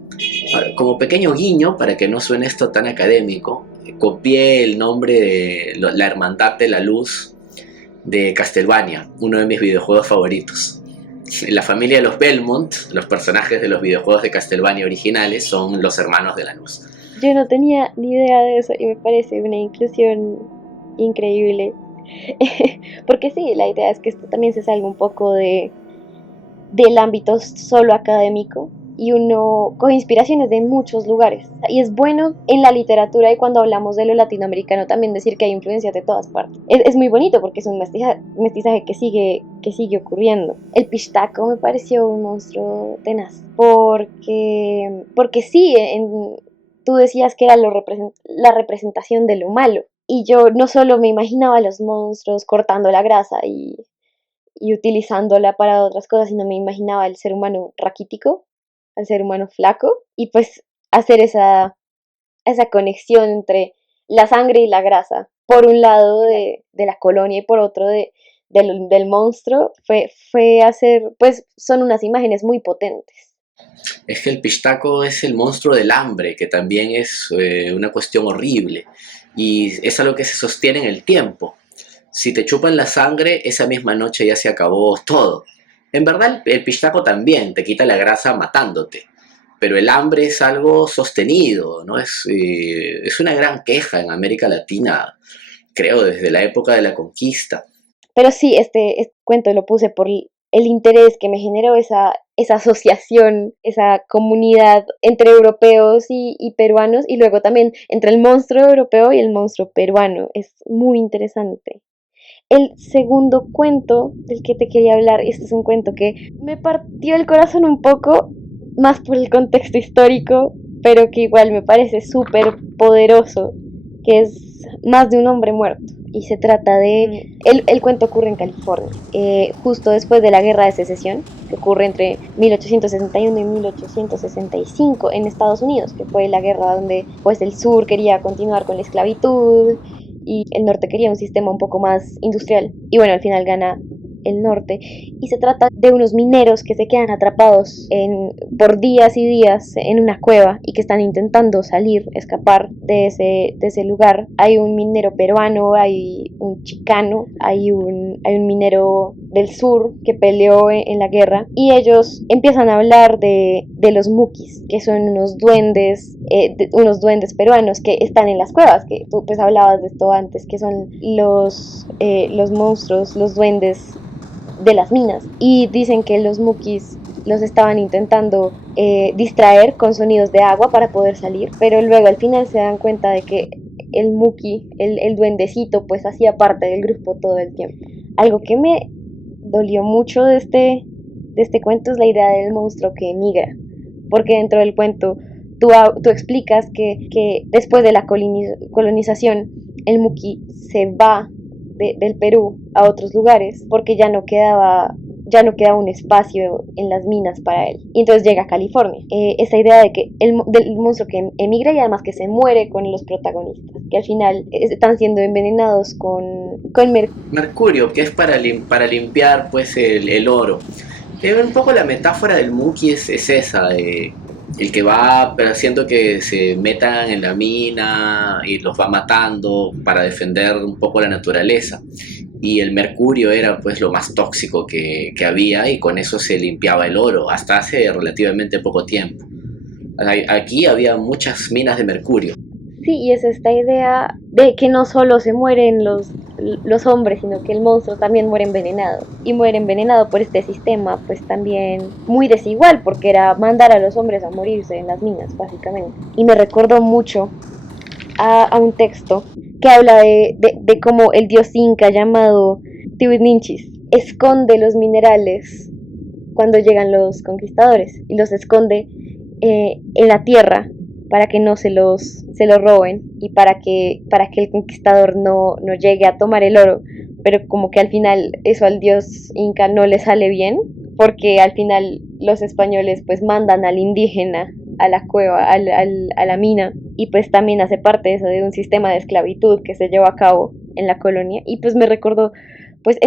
Ahora, como pequeño guiño, para que no suene esto tan académico, copié el nombre de la Hermandad de la Luz de Castlevania, uno de mis videojuegos favoritos. La familia de los Belmont, los personajes de los videojuegos de Castlevania originales, son los hermanos de la luz. Yo no tenía ni idea de eso y me parece una inclusión increíble. Porque sí, la idea es que esto también se salga un poco del ámbito solo académico y uno coge inspiraciones de muchos lugares. Y es bueno en la literatura, y cuando hablamos de lo latinoamericano también decir que hay influencias de todas partes. Es muy bonito porque es un mestizaje que sigue ocurriendo. El pistaco me pareció un monstruo tenaz, porque sí, tú decías que era la representación de lo malo. Y yo no solo me imaginaba a los monstruos cortando la grasa y utilizándola para otras cosas, sino me imaginaba al ser humano raquítico, al ser humano flaco, y pues hacer esa conexión entre la sangre y la grasa, por un lado de la colonia y por otro del monstruo, fue hacer, pues son unas imágenes muy potentes. Es que el pistaco es el monstruo del hambre, que también es una cuestión horrible, y es algo que se sostiene en el tiempo. Si te chupan la sangre, esa misma noche ya se acabó todo. En verdad, el pistaco también te quita la grasa matándote, pero el hambre es algo sostenido, ¿no? Es una gran queja en América Latina, creo, desde la época de la conquista. Pero sí, este cuento lo puse por el interés que me generó esa asociación, esa comunidad entre europeos y peruanos, y luego también entre el monstruo europeo y el monstruo peruano. Es muy interesante. El segundo cuento del que te quería hablar, este es un cuento que me partió el corazón un poco, más por el contexto histórico, pero que igual me parece súper poderoso, que es Más de un hombre muerto. Y se trata de... El cuento ocurre en California, justo después de la Guerra de Secesión, que ocurre entre 1861 y 1865 en Estados Unidos, que fue la guerra donde pues el sur quería continuar con la esclavitud y el norte quería un sistema un poco más industrial. Y bueno, al final gana el norte, y se trata de unos mineros que se quedan atrapados por días y días en una cueva y que están intentando salir, escapar de ese lugar. Hay un minero peruano, hay un chicano, hay un minero del sur que peleó en la guerra, y ellos empiezan a hablar de los mukis, que son unos duendes peruanos que están en las cuevas, que tú pues hablabas de esto antes, que son los monstruos, los duendes de las minas, y dicen que los mukis los estaban intentando distraer con sonidos de agua para poder salir, pero luego al final se dan cuenta de que el muki, el duendecito, pues hacía parte del grupo todo el tiempo. Algo que me dolió mucho de este cuento es la idea del monstruo que emigra, porque dentro del cuento tú explicas que después de la colonización el muki se va del Perú a otros lugares porque ya no quedaba un espacio en las minas para él, y entonces llega a California. Esa idea de que del monstruo que emigra y además que se muere con los protagonistas, que al final están siendo envenenados con mercurio, que es para limpiar pues el oro. Un poco la metáfora del Muki es esa, el que va haciendo que se metan en la mina y los va matando para defender un poco la naturaleza. Y el mercurio era pues lo más tóxico que había, y con eso se limpiaba el oro hasta hace relativamente poco tiempo. Aquí había muchas minas de mercurio. Sí, y es esta idea de que no solo se mueren los hombres, sino que el monstruo también muere envenenado. Y muere envenenado por este sistema, pues también muy desigual, porque era mandar a los hombres a morirse en las minas, básicamente. Y me recordó mucho a un texto que habla de cómo el dios inca llamado Tiwitninchis esconde los minerales cuando llegan los conquistadores, y los esconde en la tierra para que no se los roben, y para que el conquistador no llegue a tomar el oro. Pero como que al final eso al dios inca no le sale bien, porque al final los españoles pues mandan al indígena a la cueva, a la mina, y pues también hace parte de eso, de un sistema de esclavitud que se llevó a cabo en la colonia. Y pues me recordó pues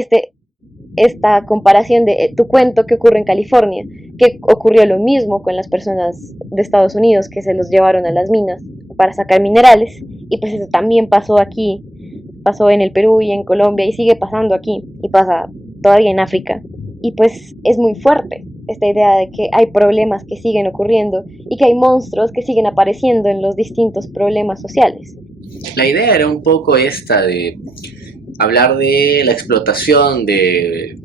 esta comparación de tu cuento que ocurre en California, que ocurrió lo mismo con las personas de Estados Unidos que se los llevaron a las minas para sacar minerales, y pues eso también pasó aquí, pasó en el Perú y en Colombia, y sigue pasando aquí, y pasa todavía en África. Y pues es muy fuerte esta idea de que hay problemas que siguen ocurriendo y que hay monstruos que siguen apareciendo en los distintos problemas sociales. La idea era un poco esta de hablar de la explotación de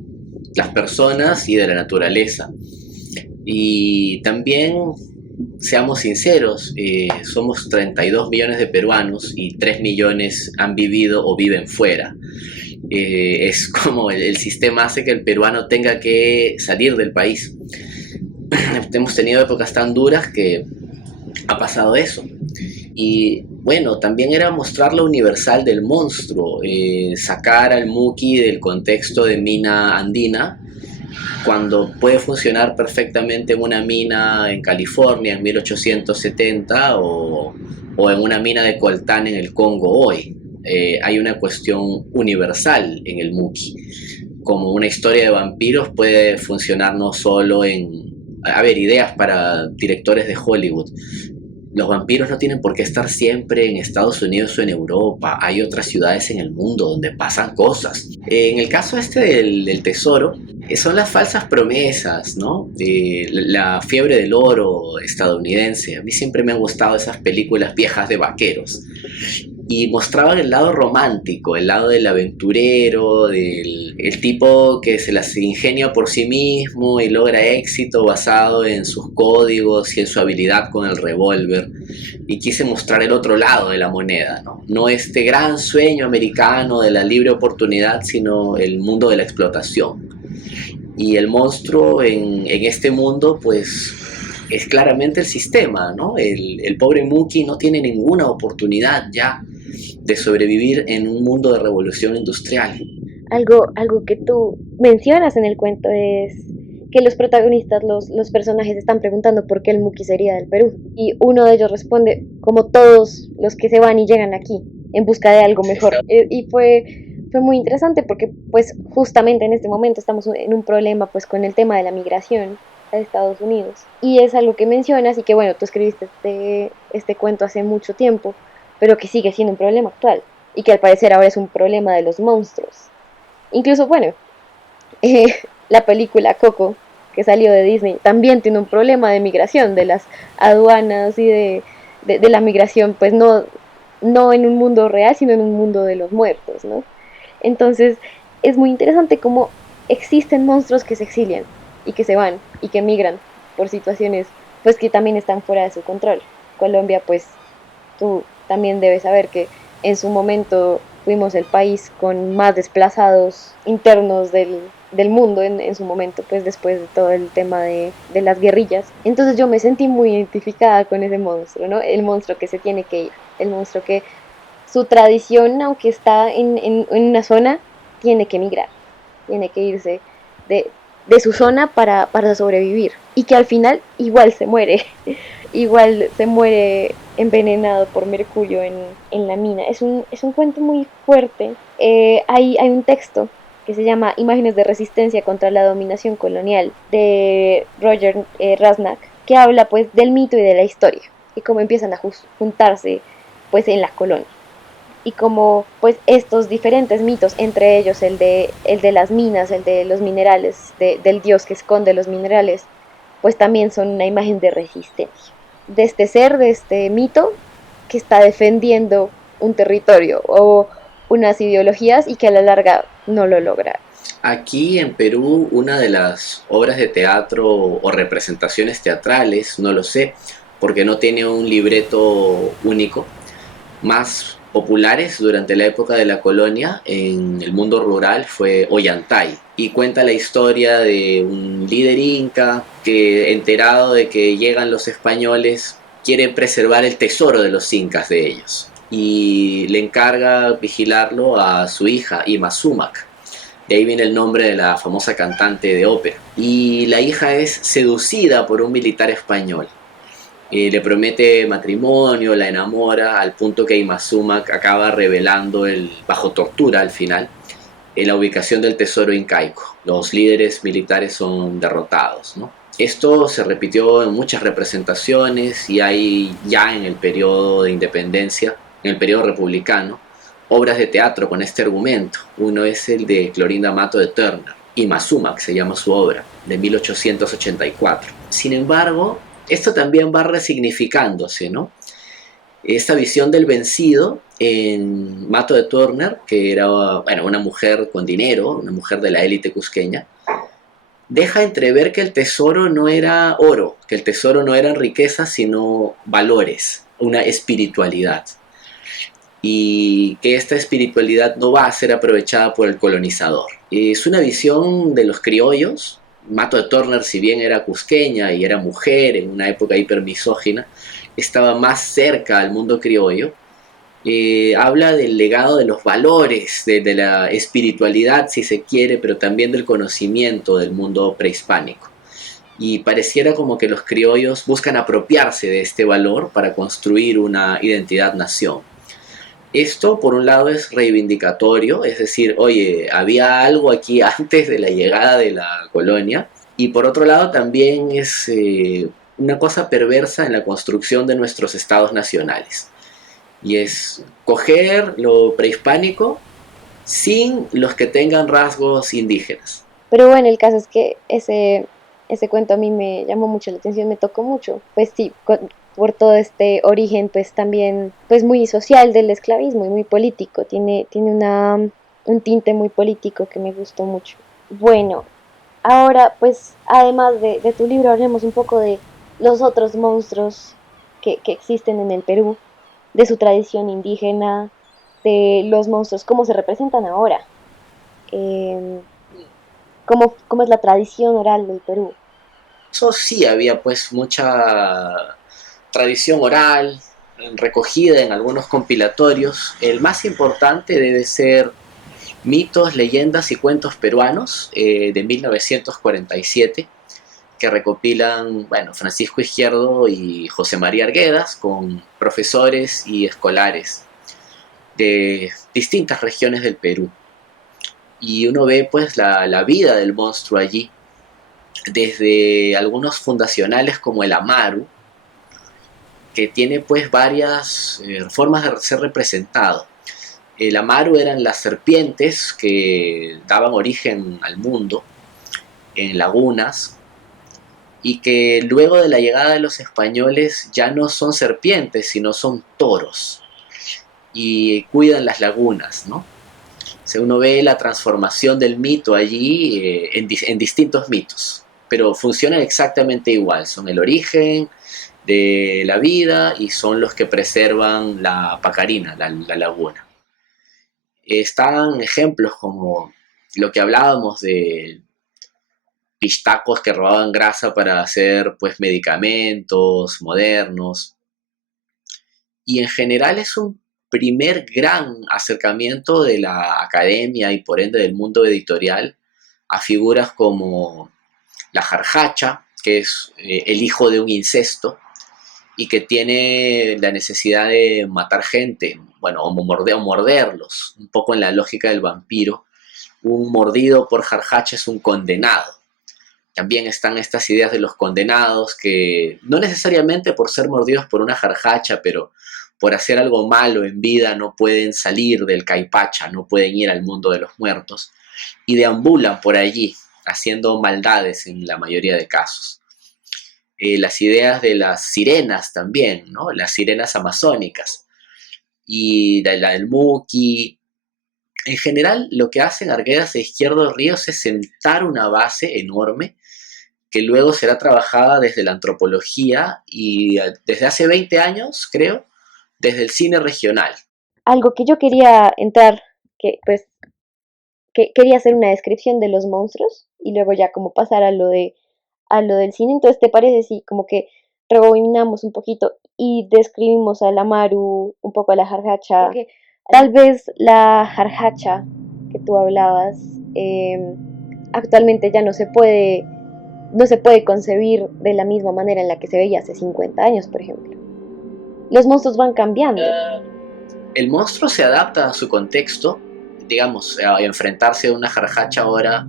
las personas y de la naturaleza. Y también, seamos sinceros, somos 32 millones de peruanos y 3 millones han vivido o viven fuera. Es como el sistema hace que el peruano tenga que salir del país. Hemos tenido épocas tan duras que ha pasado eso. Y bueno, también era mostrar lo universal del monstruo, sacar al Muki del contexto de mina andina, cuando puede funcionar perfectamente en una mina en California en 1870 o en una mina de coltán en el Congo hoy. Hay una cuestión universal en el Muki. Como una historia de vampiros puede funcionar no solo ideas para directores de Hollywood. Los vampiros no tienen por qué estar siempre en Estados Unidos o en Europa. Hay otras ciudades en el mundo donde pasan cosas. En el caso del tesoro, son las falsas promesas, ¿no? La fiebre del oro estadounidense. A mí siempre me han gustado esas películas viejas de vaqueros. y mostraban el lado romántico, el lado del aventurero, del el tipo que se las ingenia por sí mismo y logra éxito basado en sus códigos y en su habilidad con el revólver. Y quise mostrar el otro lado de la moneda, ¿no? No este gran sueño americano de la libre oportunidad, sino el mundo de la explotación. Y el monstruo en este mundo, pues, es claramente el sistema, ¿no? El pobre Mookie no tiene ninguna oportunidad ya de sobrevivir en un mundo de revolución industrial. Algo que tú mencionas en el cuento es que los protagonistas, los personajes están preguntando por qué el Muki sería del Perú. Y uno de ellos responde, como todos los que se van y llegan aquí, en busca de algo mejor. Y fue muy interesante porque pues justamente en este momento estamos en un problema pues con el tema de la migración a Estados Unidos. Y es algo que mencionas y que bueno, tú escribiste este cuento hace mucho tiempo, pero que sigue siendo un problema actual. Y que al parecer ahora es un problema de los monstruos. Incluso, bueno, eh, la película Coco, que salió de Disney, también tiene un problema de migración, de las aduanas y de la migración, pues no en un mundo real, sino en un mundo de los muertos, ¿no? Entonces, es muy interesante cómo existen monstruos que se exilian y que se van y que migran por situaciones, pues que también están fuera de su control. Colombia, pues, tú también debes saber que en su momento fuimos el país con más desplazados internos del mundo en su momento, pues después de todo el tema de las guerrillas. Entonces yo me sentí muy identificada con ese monstruo, ¿no? El monstruo que se tiene que ir, el monstruo que su tradición, aunque está en una zona, tiene que migrar, tiene que irse de su zona para sobrevivir y que al final igual se muere, igual se muere envenenado por mercurio en la mina. Es un cuento muy fuerte. Hay un texto que se llama Imágenes de resistencia contra la dominación colonial de Roger Rasnack, que habla pues del mito y de la historia y cómo empiezan a juntarse pues en la colonia y como pues estos diferentes mitos, entre ellos el de las minas, el de los minerales, del dios que esconde los minerales, pues también son una imagen de resistencia, de este ser, de este mito que está defendiendo un territorio o unas ideologías y que a la larga no lo logra. Aquí en Perú, una de las obras de teatro o representaciones teatrales, no lo sé, porque no tiene un libreto único, más populares durante la época de la colonia en el mundo rural fue Ollantay, y cuenta la historia de un líder inca que, enterado de que llegan los españoles, quiere preservar el tesoro de los incas de ellos y le encarga vigilarlo a su hija Imazúmac. De ahí viene el nombre de la famosa cantante de ópera. Y la hija es seducida por un militar español. Le promete matrimonio, la enamora, al punto que Imazuma acaba revelando, bajo tortura al final, la ubicación del tesoro incaico. Los líderes militares son derrotados, ¿no? Esto se repitió en muchas representaciones y hay ya en el periodo de independencia, en el periodo republicano, obras de teatro con este argumento. Uno es el de Clorinda Mato de Turner, Imazuma, que se llama su obra, de 1884. Sin embargo, esto también va resignificándose, ¿no? Esta visión del vencido en Mato de Turner, que era, bueno, una mujer con dinero, una mujer de la élite cusqueña, deja entrever que el tesoro no era oro, que el tesoro no eran riquezas, sino valores, una espiritualidad. Y que esta espiritualidad no va a ser aprovechada por el colonizador. Es una visión de los criollos. Mato de Turner, si bien era cusqueña y era mujer en una época hipermisógina, estaba más cerca al mundo criollo. Habla del legado de los valores, de la espiritualidad, si se quiere, pero también del conocimiento del mundo prehispánico. Y pareciera como que los criollos buscan apropiarse de este valor para construir una identidad-nación. Esto, por un lado, es reivindicatorio, es decir, oye, había algo aquí antes de la llegada de la colonia, y por otro lado también es una cosa perversa en la construcción de nuestros estados nacionales, y es coger lo prehispánico sin los que tengan rasgos indígenas. Pero bueno, el caso es que ese cuento a mí me llamó mucho la atención, me tocó mucho. Pues sí, por todo este origen pues también pues muy social del esclavismo y muy político, tiene un tinte muy político que me gustó mucho. Bueno, ahora pues además de tu libro hablemos un poco de los otros monstruos que existen en el Perú, de su tradición indígena, de los monstruos, cómo se representan ahora, eh, cómo es la tradición oral del Perú. Eso sí, había pues mucha tradición oral recogida en algunos compilatorios. El más importante debe ser Mitos, leyendas y cuentos peruanos de 1947, que recopilan, bueno, Francisco Izquierdo y José María Arguedas con profesores y escolares de distintas regiones del Perú. Y uno ve pues la vida del monstruo allí, desde algunos fundacionales como el Amaru, que tiene pues varias formas de ser representado. El Amaru eran las serpientes que daban origen al mundo en lagunas y que luego de la llegada de los españoles ya no son serpientes, sino son toros y cuidan las lagunas, ¿no? O sea, uno ve la transformación del mito allí en distintos mitos, pero funcionan exactamente igual, son el origen de la vida y son los que preservan la pacarina, la laguna. Están ejemplos como lo que hablábamos de pistacos que robaban grasa para hacer pues medicamentos modernos, y en general es un primer gran acercamiento de la academia y por ende del mundo editorial a figuras como la jarjacha, que es el hijo de un incesto y que tiene la necesidad de matar gente, bueno, o morderlos, un poco en la lógica del vampiro. Un mordido por jarjacha es un condenado. También están estas ideas de los condenados que no necesariamente por ser mordidos por una jarjacha, pero por hacer algo malo en vida no pueden salir del caipacha, no pueden ir al mundo de los muertos y deambulan por allí haciendo maldades en la mayoría de casos. Las ideas de las sirenas también, ¿no? Las sirenas amazónicas y la del Muki. En general, lo que hacen Arguedas e Izquierdo Ríos es sentar una base enorme que luego será trabajada desde la antropología y desde hace 20 años, creo, desde el cine regional. Algo que yo quería entrar, que pues que quería hacer una descripción de los monstruos y luego ya como pasar a lo del cine. Entonces, ¿te parece si como que rebobinamos un poquito y describimos a la Maru, un poco a la jarjacha? Porque tal vez la jarjacha que tú hablabas actualmente ya no se puede concebir de la misma manera en la que se veía hace 50 años, por ejemplo. Los monstruos van cambiando. El monstruo se adapta a su contexto, digamos, a enfrentarse a una jarjacha ahora.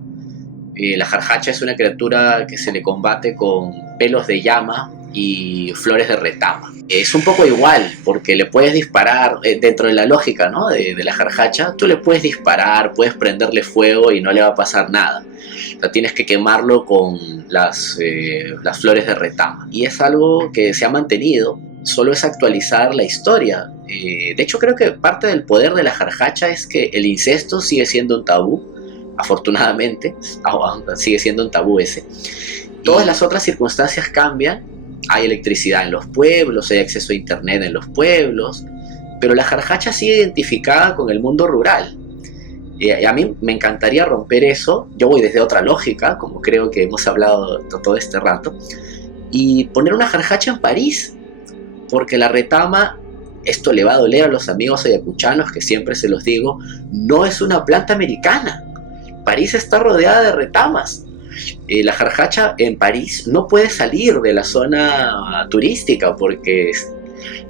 La jarjacha es una criatura que se le combate con pelos de llama y flores de retama. Es un poco igual, porque le puedes disparar, dentro de la lógica, ¿no? de la jarjacha, tú le puedes disparar, puedes prenderle fuego y no le va a pasar nada. O sea, tienes que quemarlo con las flores de retama. Y es algo que se ha mantenido, solo es actualizar la historia. De hecho, creo que parte del poder de la jarjacha es que el incesto sigue siendo un tabú, afortunadamente, sigue siendo un tabú ese. Todas las otras circunstancias cambian, hay electricidad en los pueblos, hay acceso a internet en los pueblos, pero la jarjacha sigue identificada con el mundo rural. Y a mí me encantaría romper eso, yo voy desde otra lógica, como creo que hemos hablado todo este rato, y poner una jarjacha en París, porque la retama, esto le va a doler a los amigos ayacuchanos, que siempre se los digo, no es una planta americana. París está rodeada de retamas. La jarjacha en París no puede salir de la zona turística porque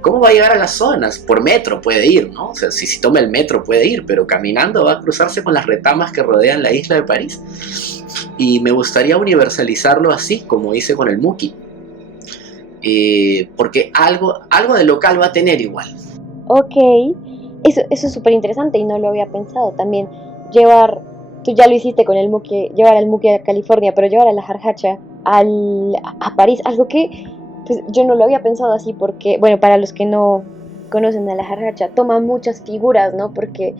¿cómo va a llegar a las zonas? Por metro puede ir, ¿no? O sea, si toma el metro puede ir, pero caminando va a cruzarse con las retamas que rodean la isla de París. Y me gustaría universalizarlo así, como hice con el Muki. Porque algo de local va a tener igual. Ok, eso es súper interesante y no lo había pensado. También llevar, tú ya lo hiciste con el muque, llevar al muque a California, pero llevar a la jarjacha a París, algo que Pues yo no lo había pensado así porque, bueno, para los que no conocen a la jarracha, toma muchas figuras, ¿no? Porque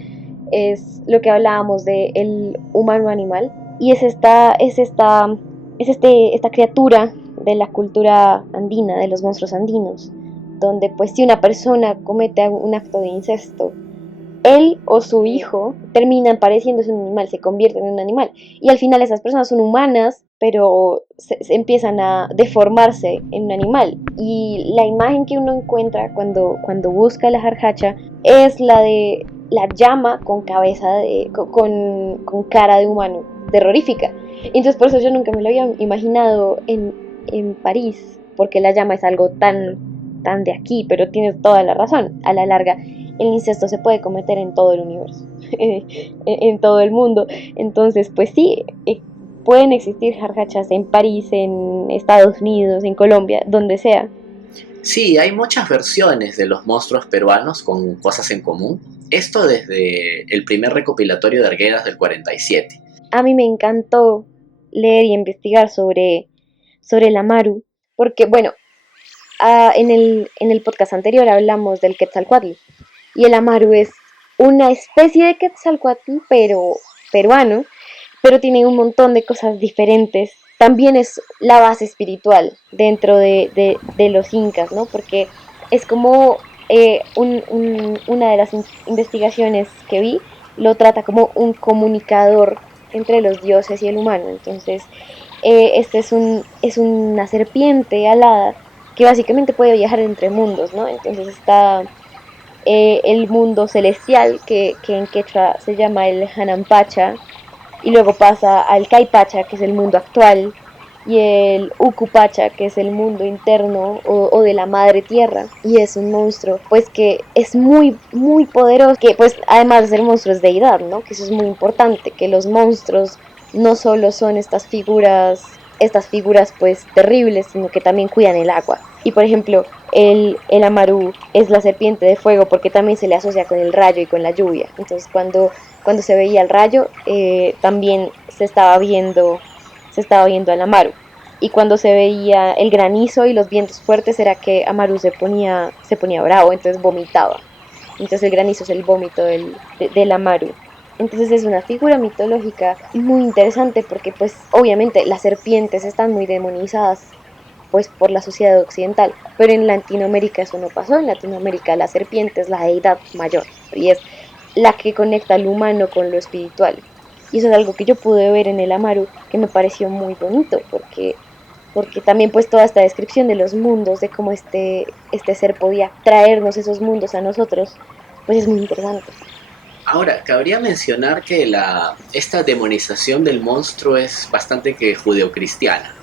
es lo que hablábamos de el humano animal y esta criatura de la cultura andina, de los monstruos andinos, donde pues si una persona comete un acto de incesto, él o su hijo terminan pareciéndose un animal, se convierten en un animal. Y al final esas personas son humanas, pero se empiezan a deformarse en un animal. Y la imagen que uno encuentra cuando busca la jarjacha es la de la llama con cabeza con cara de humano, terrorífica. Entonces por eso yo nunca me lo había imaginado en París, porque la llama es algo tan de aquí, pero tienes toda la razón. A la larga el incesto se puede cometer en todo el universo, en todo el mundo. Entonces, pues sí, pueden existir jarjachas en París, en Estados Unidos, en Colombia, donde sea. Sí, hay muchas versiones de los monstruos peruanos con cosas en común. Esto desde el primer recopilatorio de Arguedas del 47. A mí me encantó leer y investigar sobre el Amaru, porque, bueno, en el podcast anterior hablamos del Quetzalcoatl, y el Amaru es una especie de Quetzalcoatl, pero peruano, pero tiene un montón de cosas diferentes. También es la base espiritual dentro de los incas, ¿no? Porque es como una de las investigaciones que vi, lo trata como un comunicador entre los dioses y el humano. Entonces, este es una serpiente alada que básicamente puede viajar entre mundos, ¿no? Entonces está el mundo celestial, que en quechua se llama el Hanampacha, y luego pasa al Caipacha, que es el mundo actual, y el Ucupacha, que es el mundo interno o de la madre tierra, y es un monstruo pues que es muy poderoso, que pues además de ser monstruo es deidad, ¿no? Que eso es muy importante, que los monstruos no solo son estas figuras pues terribles, sino que también cuidan el agua. Y por ejemplo, el Amaru es la serpiente de fuego porque también se le asocia con el rayo y con la lluvia. Entonces cuando se veía el rayo, también se estaba viendo al Amaru. Y cuando se veía el granizo y los vientos fuertes era que Amaru se ponía bravo, entonces vomitaba. Entonces el granizo es el vómito del Amaru. Entonces es una figura mitológica muy interesante porque pues obviamente las serpientes están muy demonizadas pues por la sociedad occidental, pero en Latinoamérica eso no pasó. En Latinoamérica la serpiente es la deidad mayor y es la que conecta al humano con lo espiritual. Y eso es algo que yo pude ver en el Amaru, que me pareció muy bonito, porque también pues toda esta descripción de los mundos, de cómo este ser podía traernos esos mundos a nosotros, pues es muy interesante. Ahora, cabría mencionar que esta demonización del monstruo es bastante que judeocristiana.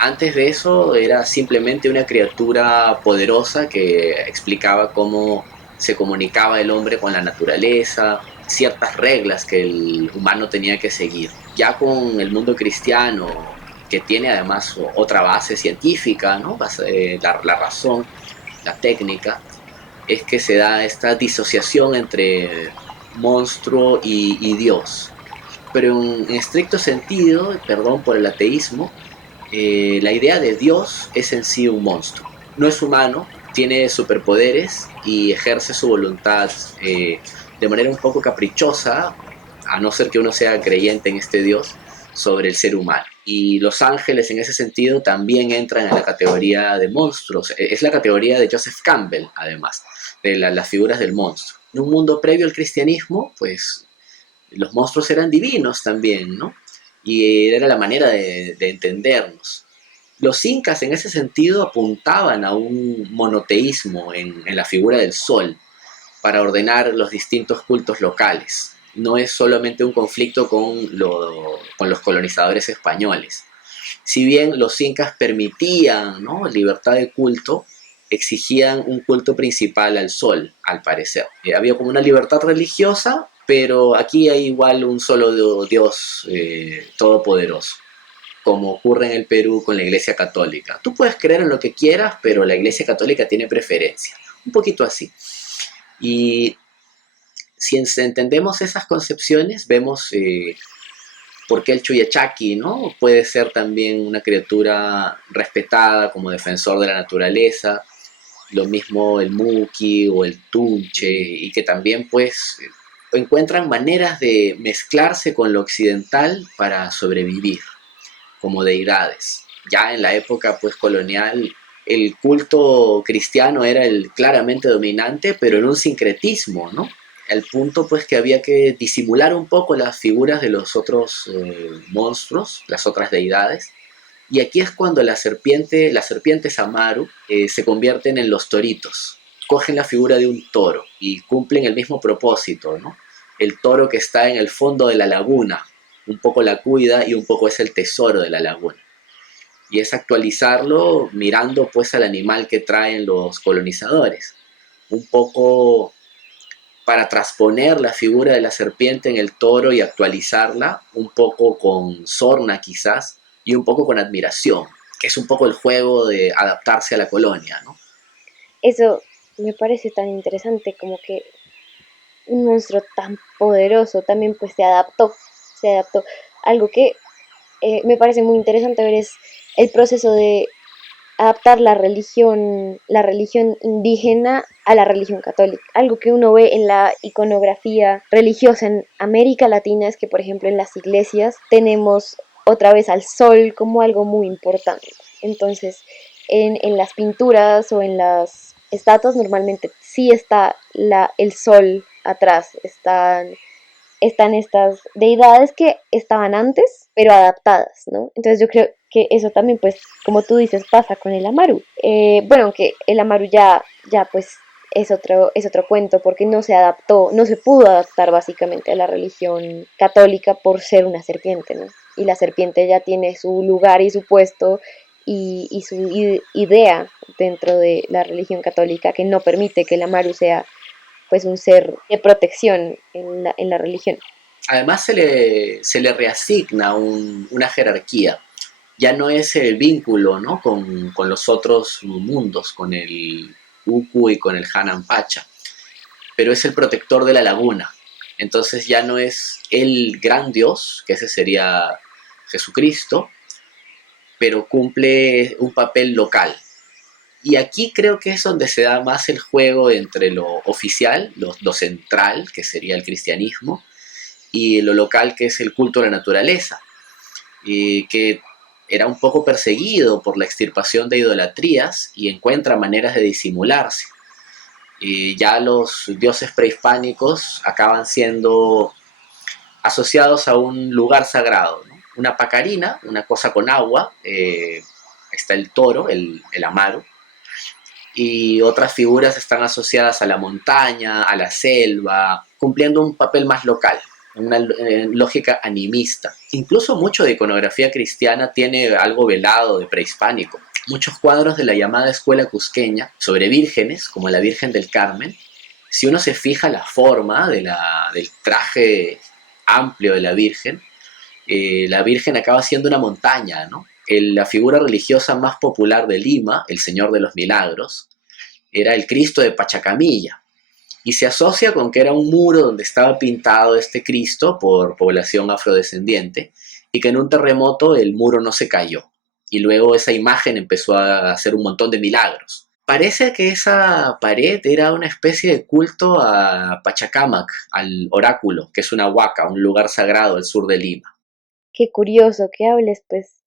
Antes de eso era simplemente una criatura poderosa que explicaba cómo se comunicaba el hombre con la naturaleza, ciertas reglas que el humano tenía que seguir. Ya con el mundo cristiano, que tiene además otra base científica, ¿no? La razón, la técnica, es que se da esta disociación entre monstruo y Dios. Pero en estricto sentido, perdón por el ateísmo, la idea de Dios es en sí un monstruo. No es humano, tiene superpoderes y ejerce su voluntad de manera un poco caprichosa, a no ser que uno sea creyente en este Dios, sobre el ser humano. Y los ángeles en ese sentido también entran en la categoría de monstruos. Es la categoría de Joseph Campbell, además, de las figuras del monstruo. En un mundo previo al cristianismo, pues los monstruos eran divinos también, ¿no? Y era la manera de entendernos. Los incas en ese sentido apuntaban a un monoteísmo en la figura del sol para ordenar los distintos cultos locales. No es solamente un conflicto con los colonizadores españoles. Si bien los incas permitían, ¿no?, libertad de culto, exigían un culto principal al sol, al parecer. Había como una libertad religiosa, pero aquí hay igual un solo Dios todopoderoso, como ocurre en el Perú con la Iglesia Católica. Tú puedes creer en lo que quieras, pero la Iglesia Católica tiene preferencia. Un poquito así. Y si entendemos esas concepciones, vemos ¿Por qué el Chuyachaki, no? Puede ser también una criatura respetada como defensor de la naturaleza, lo mismo el Muki o el Tunche, y que también pues encuentran maneras de mezclarse con lo occidental para sobrevivir como deidades. Ya en la época pues colonial el culto cristiano era el claramente dominante, pero en un sincretismo, ¿no? Al punto pues que había que disimular un poco las figuras de los otros monstruos, las otras deidades. Y aquí es cuando las serpientes Amaru se convierten en los toritos. Cogen la figura de un toro y cumplen el mismo propósito, ¿no? El toro que está en el fondo de la laguna, un poco la cuida y un poco es el tesoro de la laguna. Y es actualizarlo mirando pues al animal que traen los colonizadores. Un poco para transponer la figura de la serpiente en el toro y actualizarla, un poco con sorna quizás, y un poco con admiración, que es un poco el juego de adaptarse a la colonia, ¿no? Eso me parece tan interesante, como que un monstruo tan poderoso también pues se adaptó. Algo que me parece muy interesante ver es el proceso de adaptar la religión indígena a la religión católica. Algo que uno ve en la iconografía religiosa en América Latina es que, por ejemplo, en las iglesias tenemos otra vez al sol como algo muy importante. Entonces, en las pinturas o en las estatuas normalmente sí está el sol atrás, están estas deidades que estaban antes, pero adaptadas, ¿no? Entonces yo creo que eso también, pues, como tú dices, pasa con el Amaru. Bueno, aunque el Amaru ya pues es otro cuento porque no se adaptó, no se pudo adaptar básicamente a la religión católica por ser una serpiente, ¿no? Y la serpiente ya tiene su lugar y su puesto y su idea dentro de la religión católica que no permite que el Amaru sea pues un ser de protección en la religión. Además se le reasigna una jerarquía, ya no es el vínculo, ¿no? Con los otros mundos, con el Uku y con el Hanan Pacha, pero es el protector de la laguna. Entonces ya no es el gran dios, que ese sería Jesucristo, pero cumple un papel local. Y aquí creo que es donde se da más el juego entre lo oficial, lo central, que sería el cristianismo, y lo local, que es el culto a la naturaleza, que era un poco perseguido por la extirpación de idolatrías y encuentra maneras de disimularse. Ya los dioses prehispánicos acaban siendo asociados a un lugar sagrado, ¿no? Una pacarina, una cosa con agua, está el toro, el amaro, y otras figuras están asociadas a la montaña, a la selva, cumpliendo un papel más local, una lógica animista. Incluso mucho de iconografía cristiana tiene algo velado de prehispánico. Muchos cuadros de la llamada escuela cusqueña sobre vírgenes, como la Virgen del Carmen, si uno se fija la forma del traje amplio de la Virgen acaba siendo una montaña, ¿no? La figura religiosa más popular de Lima, el Señor de los Milagros, era el Cristo de Pachacamilla, y se asocia con que era un muro donde estaba pintado este Cristo por población afrodescendiente, y que en un terremoto el muro no se cayó, y luego esa imagen empezó a hacer un montón de milagros. Parece que esa pared era una especie de culto a Pachacamac, al oráculo, que es una huaca, un lugar sagrado al sur de Lima. Qué curioso que hables, pues,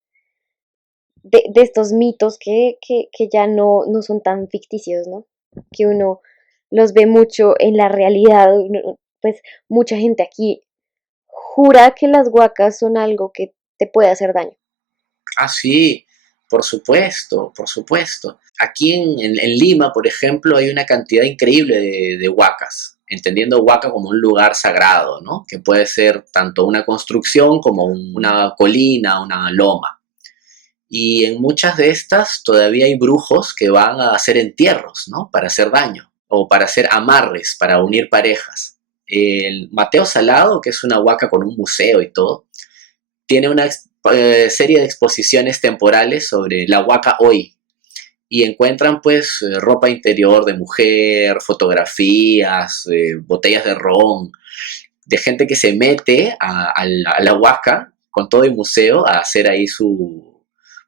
de estos mitos que ya no son tan ficticios, ¿no? Que uno los ve mucho en la realidad. Pues mucha gente aquí jura que las huacas son algo que te puede hacer daño. Ah, sí, por supuesto, por supuesto. Aquí en Lima, por ejemplo, hay una cantidad increíble de huacas, entendiendo huaca como un lugar sagrado, ¿no? Que puede ser tanto una construcción como una colina, una loma. Y en muchas de estas todavía hay brujos que van a hacer entierros, ¿no? Para hacer daño, o para hacer amarres, para unir parejas. El Mateo Salado, que es una huaca con un museo y todo, tiene una serie de exposiciones temporales sobre la huaca hoy, y encuentran pues ropa interior de mujer, fotografías, botellas de ron, de gente que se mete a la huaca con todo y museo a hacer ahí su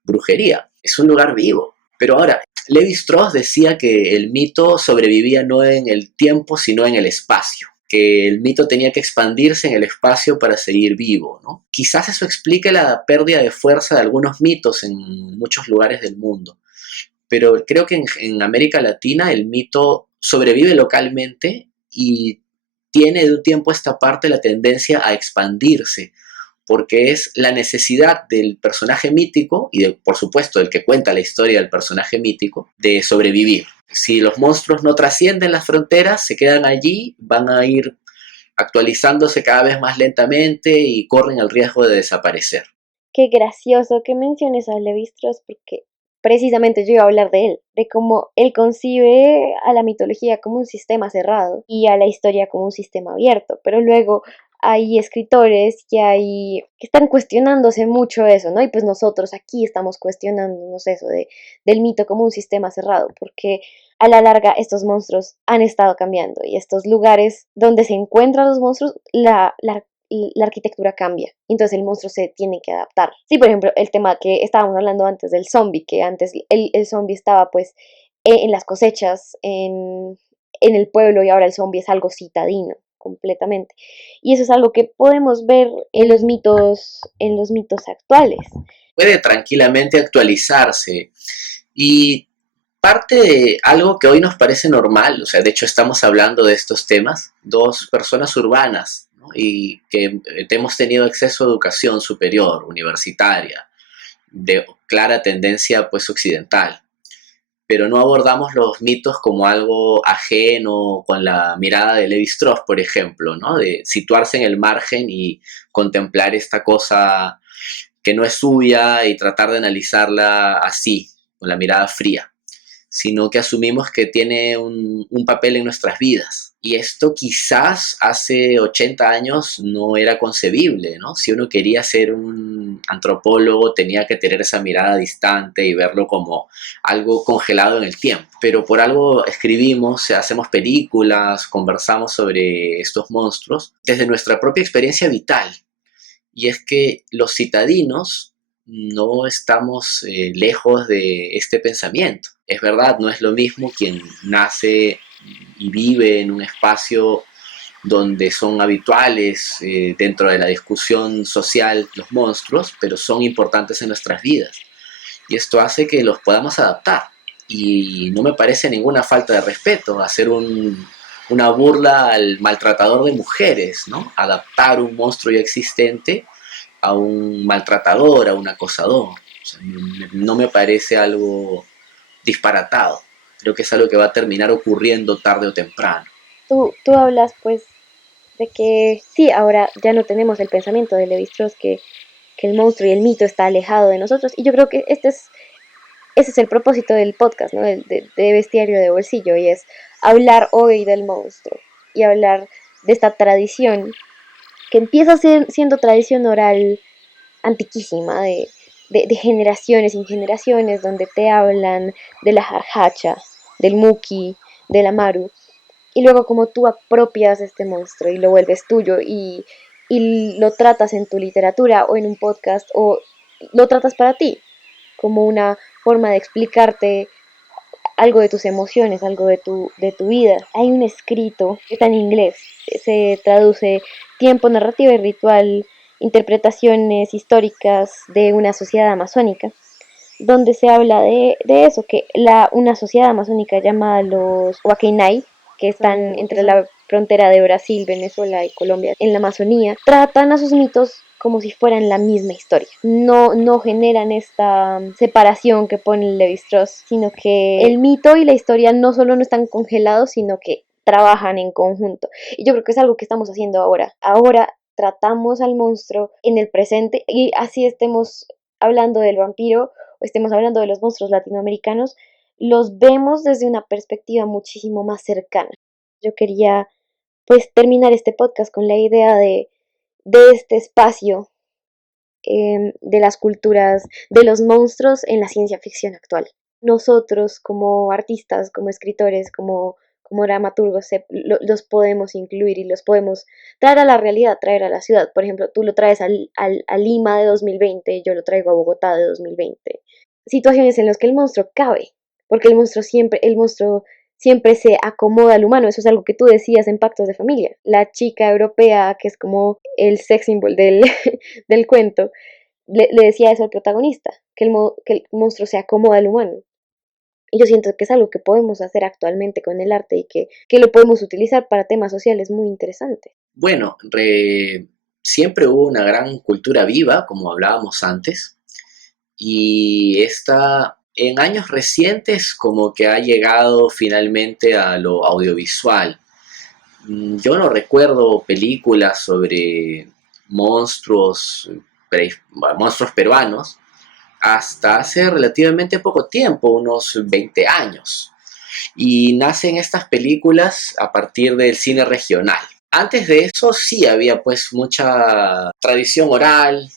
brujería. Es un lugar vivo. Pero ahora, Levi-Strauss decía que el mito sobrevivía no en el tiempo, sino en el espacio, que el mito tenía que expandirse en el espacio para seguir vivo, ¿no? Quizás eso explique la pérdida de fuerza de algunos mitos en muchos lugares del mundo, pero creo que en América Latina el mito sobrevive localmente y tiene de un tiempo a esta parte la tendencia a expandirse, porque es la necesidad del personaje mítico y, por supuesto, del que cuenta la historia del personaje mítico, de sobrevivir. Si los monstruos no trascienden las fronteras, se quedan allí, van a ir actualizándose cada vez más lentamente y corren el riesgo de desaparecer. Qué gracioso que menciones a Levi-Strauss porque precisamente yo iba a hablar de él, de cómo él concibe a la mitología como un sistema cerrado y a la historia como un sistema abierto, pero luego hay escritores que están cuestionándose mucho eso, ¿no? Y pues nosotros aquí estamos cuestionándonos eso del mito como un sistema cerrado, porque a la larga estos monstruos han estado cambiando y estos lugares donde se encuentran los monstruos, la arquitectura cambia, entonces el monstruo se tiene que adaptar. Sí, por ejemplo, el tema que estábamos hablando antes del zombie, que antes el zombie estaba pues en las cosechas, en el pueblo, y ahora el zombie es algo citadino completamente. Y eso es algo que podemos ver en los mitos actuales. Puede tranquilamente actualizarse y parte de algo que hoy nos parece normal, o sea, de hecho estamos hablando de estos temas, dos personas urbanas, ¿no? Y que hemos tenido acceso a educación superior, universitaria, de clara tendencia pues occidental, pero no abordamos los mitos como algo ajeno, con la mirada de Levi-Strauss, por ejemplo, ¿no? De situarse en el margen y contemplar esta cosa que no es suya y tratar de analizarla así, con la mirada fría, sino que asumimos que tiene un papel en nuestras vidas. Y esto quizás hace 80 años no era concebible, ¿no? Si uno quería ser un antropólogo tenía que tener esa mirada distante y verlo como algo congelado en el tiempo. Pero por algo escribimos, hacemos películas, conversamos sobre estos monstruos desde nuestra propia experiencia vital. Y es que los citadinos no estamos lejos de este pensamiento. Es verdad, no es lo mismo quien nace y vive en un espacio donde son habituales dentro de la discusión social los monstruos, pero son importantes en nuestras vidas. Y esto hace que los podamos adaptar. Y no me parece ninguna falta de respeto hacer una burla al maltratador de mujeres, ¿no? Adaptar un monstruo ya existente a un maltratador, a un acosador. O sea, no me parece algo disparatado. Creo que es algo que va a terminar ocurriendo tarde o temprano. Tú hablas pues de que sí, ahora ya no tenemos el pensamiento de Levi-Strauss que el monstruo y el mito está alejado de nosotros, y yo creo que ese es el propósito del podcast, ¿no? De Bestiario de Bolsillo, y es hablar hoy del monstruo y hablar de esta tradición que empieza siendo tradición oral antiquísima, de generaciones y generaciones, donde te hablan de la jarjacha, del muki, del amaru, y luego como tú apropias este monstruo y lo vuelves tuyo y lo tratas en tu literatura o en un podcast o lo tratas para ti, como una forma de explicarte algo de tus emociones, algo de tu vida. Hay un escrito que está en inglés, se traduce tiempo, narrativa y ritual, interpretaciones históricas de una sociedad amazónica, donde se habla de eso, que una sociedad amazónica llamada los Wakinai, que están entre la frontera de Brasil, Venezuela y Colombia, en la Amazonía, tratan a sus mitos como si fueran la misma historia. No generan esta separación que pone Levi-Strauss, sino que el mito y la historia no solo no están congelados, sino que trabajan en conjunto. Y yo creo que es algo que estamos haciendo ahora. Ahora tratamos al monstruo en el presente, y así estemos hablando del vampiro o estemos hablando de los monstruos latinoamericanos, los vemos desde una perspectiva muchísimo más cercana. Yo quería pues terminar este podcast con la idea de este espacio, de las culturas, de los monstruos en la ciencia ficción actual. Nosotros como artistas, como escritores, como como dramaturgos los podemos incluir y los podemos traer a la realidad, traer a la ciudad. Por ejemplo, tú lo traes a Lima de 2020, yo lo traigo a Bogotá de 2020. Situaciones en las que el monstruo cabe, porque el monstruo siempre se acomoda al humano. Eso es algo que tú decías en Pactos de Familia. La chica europea, que es como el sex symbol del cuento, le decía eso al protagonista, que el monstruo se acomoda al humano. Y yo siento que es algo que podemos hacer actualmente con el arte y que lo podemos utilizar para temas sociales muy interesantes. Bueno, siempre hubo una gran cultura viva, como hablábamos antes, y esta en años recientes como que ha llegado finalmente a lo audiovisual. Yo no recuerdo películas sobre monstruos, monstruos peruanos, hasta hace relativamente poco tiempo, unos 20 años. Y nacen estas películas a partir del cine regional. Antes de eso sí había pues mucha tradición oral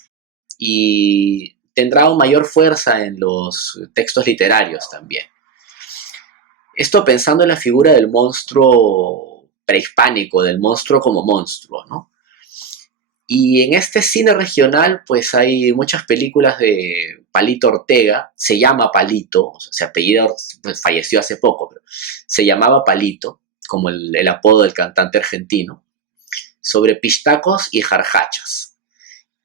y tendrá una mayor fuerza en los textos literarios también. Esto pensando en la figura del monstruo prehispánico, del monstruo como monstruo, ¿no? Y en este cine regional, pues hay muchas películas de Palito Ortega, se llama Palito, o sea, se apellida, pues, falleció hace poco, pero se llamaba Palito, como el apodo del cantante argentino, sobre pistacos y jarjachas.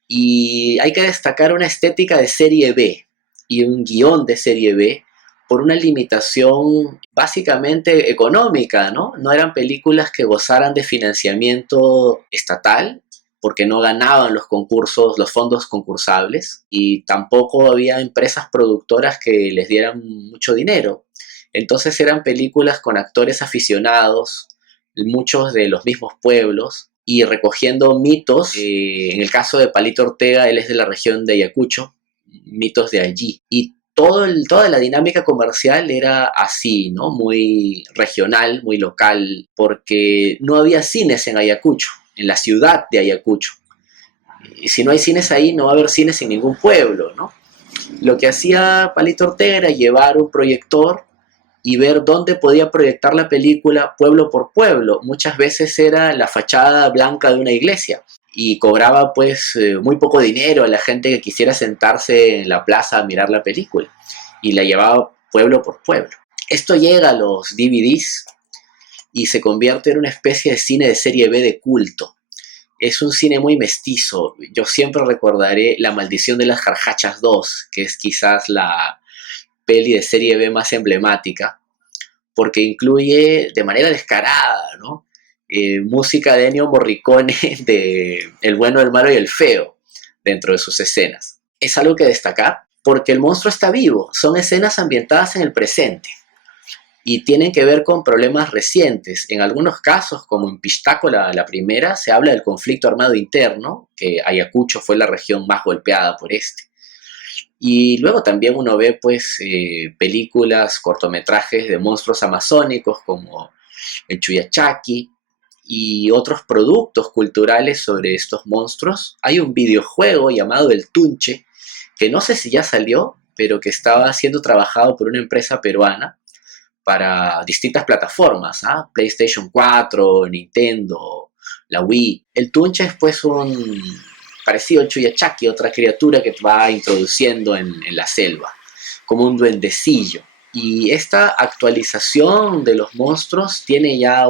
Y hay que destacar una estética de serie B y un guión de serie B por una limitación básicamente económica, ¿no? No eran películas que gozaran de financiamiento estatal, porque no ganaban los concursos, los fondos concursables, y tampoco había empresas productoras que les dieran mucho dinero. Entonces eran películas con actores aficionados, muchos de los mismos pueblos, y recogiendo mitos. En el caso de Palito Ortega, él es de la región de Ayacucho, mitos de allí. Y toda la dinámica comercial era así, ¿no? Muy regional, muy local, porque no había cines en Ayacucho, en la ciudad de Ayacucho. Y si no hay cines ahí, no va a haber cines en ningún pueblo, ¿no? Lo que hacía Palito Ortega era llevar un proyector y ver dónde podía proyectar la película pueblo por pueblo. Muchas veces era la fachada blanca de una iglesia y cobraba pues muy poco dinero a la gente que quisiera sentarse en la plaza a mirar la película y la llevaba pueblo por pueblo. Esto llega a los DVDs y se convierte en una especie de cine de serie B de culto. Es un cine muy mestizo. Yo siempre recordaré La Maldición de las Jarjachas 2, que es quizás la peli de serie B más emblemática, porque incluye de manera descarada, ¿no? Música de Ennio Morricone de El bueno, el malo y el feo dentro de sus escenas. Es algo que destacar porque el monstruo está vivo, son escenas ambientadas en el presente y tienen que ver con problemas recientes. En algunos casos, como en Pistaco, la primera, se habla del conflicto armado interno, que Ayacucho fue la región más golpeada por este. Y luego también uno ve pues películas, cortometrajes de monstruos amazónicos como el Chuyachaki y otros productos culturales sobre estos monstruos. Hay un videojuego llamado El Tunche, que no sé si ya salió, pero que estaba siendo trabajado por una empresa peruana para distintas plataformas, ¿ah? PlayStation 4, Nintendo, la Wii. El Tunche es pues un parecido al Chuyachaki, otra criatura que te va introduciendo en la selva, como un duendecillo. Y esta actualización de los monstruos tiene ya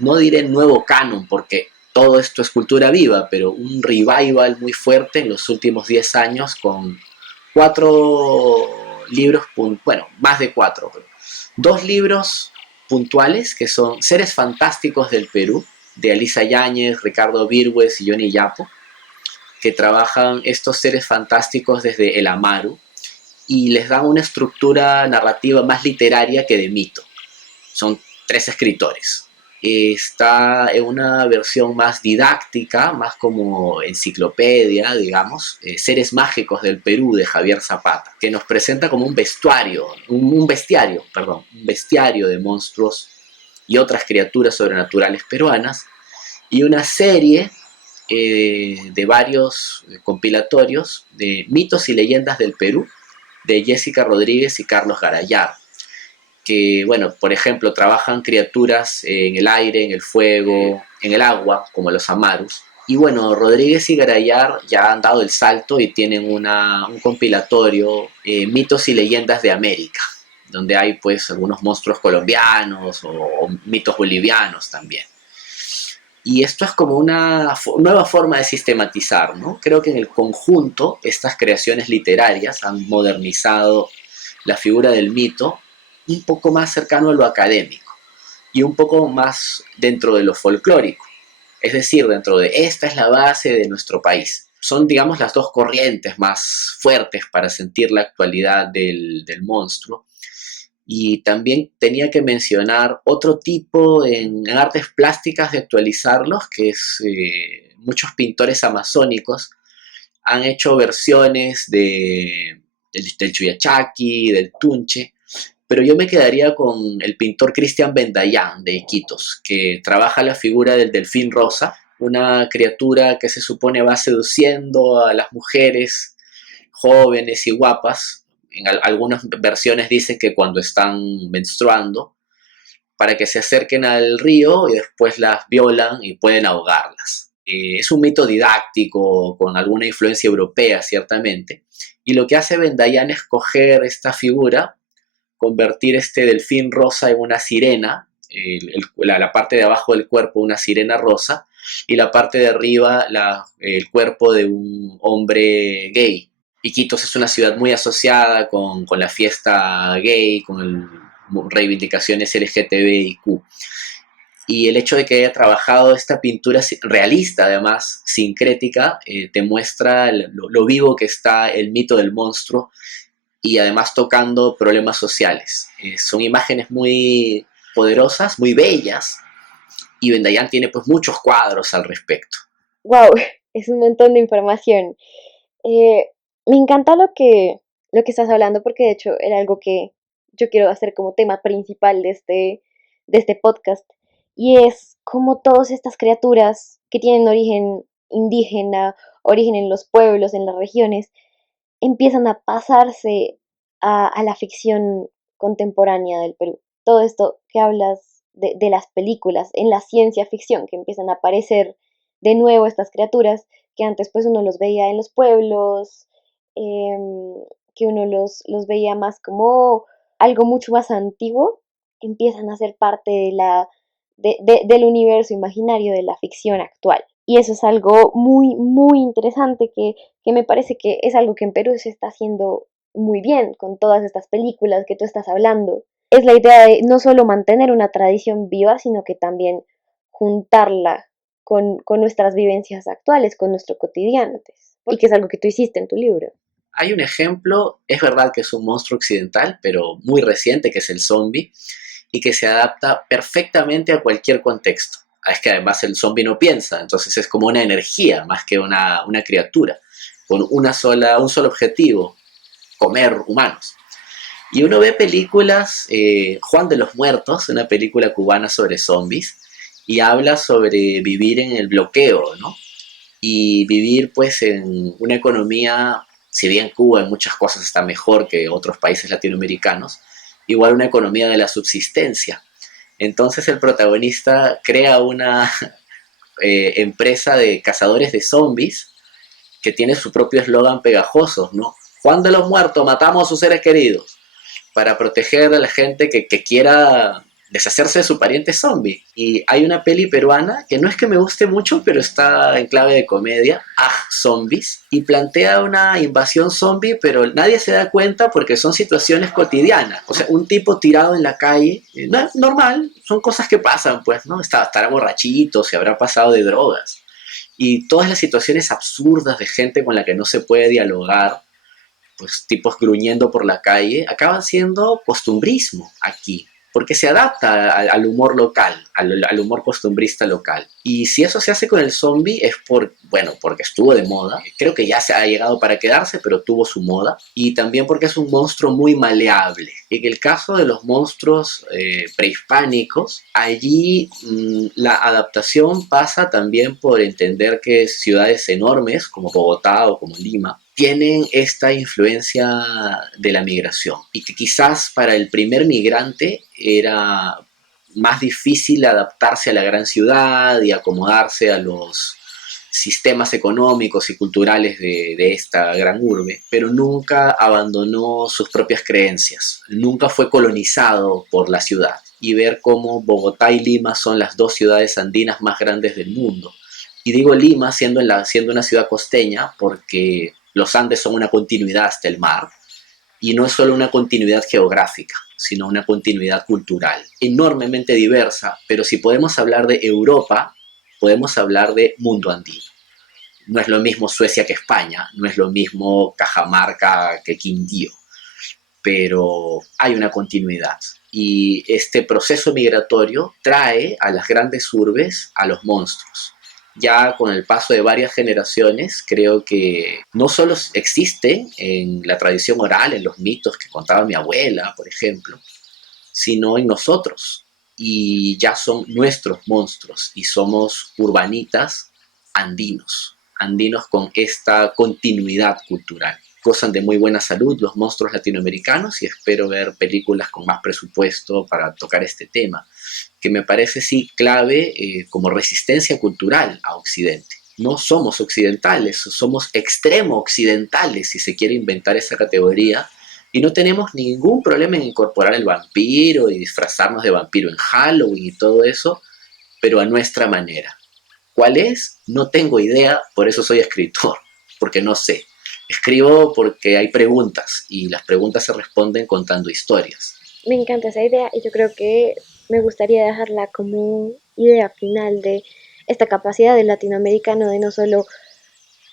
no diré nuevo canon, porque todo esto es cultura viva, pero un revival muy fuerte en los últimos 10 años con 4 libros, bueno, más de 4, pero 2 libros puntuales que son Seres Fantásticos del Perú, de Alisa Yáñez, Ricardo Virgües y Johnny Yapo, que trabajan estos seres fantásticos desde el Amaru y les dan una estructura narrativa más literaria que de mito. Son 3 escritores. Está en una versión más didáctica, más como enciclopedia, digamos, Seres Mágicos del Perú de Javier Zapata, que nos presenta como un bestiario de monstruos y otras criaturas sobrenaturales peruanas, y una serie de varios compilatorios de mitos y leyendas del Perú, de Jessica Rodríguez y Carlos Garayar, que, bueno, por ejemplo, trabajan criaturas en el aire, en el fuego, en el agua, como los amarus. Y bueno, Rodríguez y Garayar ya han dado el salto y tienen un compilatorio, Mitos y Leyendas de América, donde hay pues algunos monstruos colombianos o mitos bolivianos también. Y esto es como una nueva forma de sistematizar, ¿no? Creo que en el conjunto estas creaciones literarias han modernizado la figura del mito un poco más cercano a lo académico y un poco más dentro de lo folclórico. Es decir, dentro de esta es la base de nuestro país. Son, digamos, las dos corrientes más fuertes para sentir la actualidad del monstruo. Y también tenía que mencionar otro tipo en artes plásticas de actualizarlos, que es muchos pintores amazónicos han hecho versiones del Chuyachaki, del Tunche, pero yo me quedaría con el pintor Cristian Bendayán de Iquitos, que trabaja la figura del delfín rosa, una criatura que se supone va seduciendo a las mujeres jóvenes y guapas. En algunas versiones dice que cuando están menstruando, para que se acerquen al río y después las violan y pueden ahogarlas. Es un mito didáctico con alguna influencia europea, ciertamente. Y lo que hace Bendayán es coger esta figura, convertir este delfín rosa en una sirena, la parte de abajo del cuerpo una sirena rosa y la parte de arriba el cuerpo de un hombre gay. Iquitos es una ciudad muy asociada con la fiesta gay, con reivindicaciones LGTBIQ. Y el hecho de que haya trabajado esta pintura realista, además, sincrética, te muestra lo vivo que está el mito del monstruo y además tocando problemas sociales. Son imágenes muy poderosas, muy bellas, y Bendayán tiene pues muchos cuadros al respecto. Wow, es un montón de información. Eh, Me encanta lo que estás hablando porque de hecho era algo que yo quiero hacer como tema principal de este podcast. Y es como todas estas criaturas que tienen origen indígena, origen en los pueblos, en las regiones, empiezan a pasarse a la ficción contemporánea del Perú. Todo esto que hablas de las películas, en la ciencia ficción, que empiezan a aparecer de nuevo estas criaturas que antes pues uno los veía en los pueblos, que uno los veía más como algo mucho más antiguo, empiezan a ser parte del universo imaginario de la ficción actual. Y eso es algo muy, muy interesante que me parece que es algo que en Perú se está haciendo muy bien con todas estas películas que tú estás hablando. Es la idea de no solo mantener una tradición viva, sino que también juntarla con nuestras vivencias actuales, con nuestro cotidiano, y que es algo que tú hiciste en tu libro. Hay un ejemplo, es verdad que es un monstruo occidental, pero muy reciente, que es el zombie, y que se adapta perfectamente a cualquier contexto. Es que además el zombie no piensa, entonces es como una energía más que una criatura, con un solo objetivo, comer humanos. Y uno ve películas, Juan de los Muertos, una película cubana sobre zombies, y habla sobre vivir en el bloqueo, ¿no? Y vivir pues en una economía, si bien Cuba en muchas cosas está mejor que otros países latinoamericanos, igual una economía de la subsistencia. Entonces el protagonista crea una empresa de cazadores de zombies que tiene su propio eslogan pegajoso, ¿no? Juan de los Muertos, matamos a sus seres queridos, para proteger a la gente que quiera deshacerse de su pariente zombie. Y hay una peli peruana que no es que me guste mucho, pero está en clave de comedia, Zombies, y plantea una invasión zombie, pero nadie se da cuenta porque son situaciones cotidianas. O sea, un tipo tirado en la calle, normal, son cosas que pasan, pues, ¿no? Estará borrachito, se habrá pasado de drogas. Y todas las situaciones absurdas de gente con la que no se puede dialogar, pues tipos gruñendo por la calle, acaban siendo costumbrismo aquí, porque se adapta al humor local, al humor costumbrista local. Y si eso se hace con el zombie es porque estuvo de moda, creo que ya se ha llegado para quedarse, pero tuvo su moda, y también porque es un monstruo muy maleable. En el caso de los monstruos prehispánicos, allí la adaptación pasa también por entender que ciudades enormes, como Bogotá o como Lima, tienen esta influencia de la migración y que quizás para el primer migrante era más difícil adaptarse a la gran ciudad y acomodarse a los sistemas económicos y culturales de esta gran urbe, pero nunca abandonó sus propias creencias, nunca fue colonizado por la ciudad. Y ver cómo Bogotá y Lima son las dos ciudades andinas más grandes del mundo. Y digo Lima siendo una ciudad costeña porque los Andes son una continuidad hasta el mar, y no es solo una continuidad geográfica, sino una continuidad cultural, enormemente diversa, pero si podemos hablar de Europa, podemos hablar de mundo andino. No es lo mismo Suecia que España, no es lo mismo Cajamarca que Quindío, pero hay una continuidad. Y este proceso migratorio trae a las grandes urbes a los monstruos. Ya con el paso de varias generaciones, creo que no solo existen en la tradición oral, en los mitos que contaba mi abuela, por ejemplo, sino en nosotros. Y ya son nuestros monstruos y somos urbanitas andinos, andinos con esta continuidad cultural. Gozan de muy buena salud los monstruos latinoamericanos y espero ver películas con más presupuesto para tocar este tema, que me parece sí clave como resistencia cultural a Occidente. No somos occidentales, somos extremo occidentales, si se quiere inventar esa categoría, y no tenemos ningún problema en incorporar el vampiro y disfrazarnos de vampiro en Halloween y todo eso, pero a nuestra manera. ¿Cuál es? No tengo idea, por eso soy escritor, porque no sé. Escribo porque hay preguntas y las preguntas se responden contando historias. Me encanta esa idea y yo creo que me gustaría dejarla como idea final de esta capacidad del latinoamericano de no solo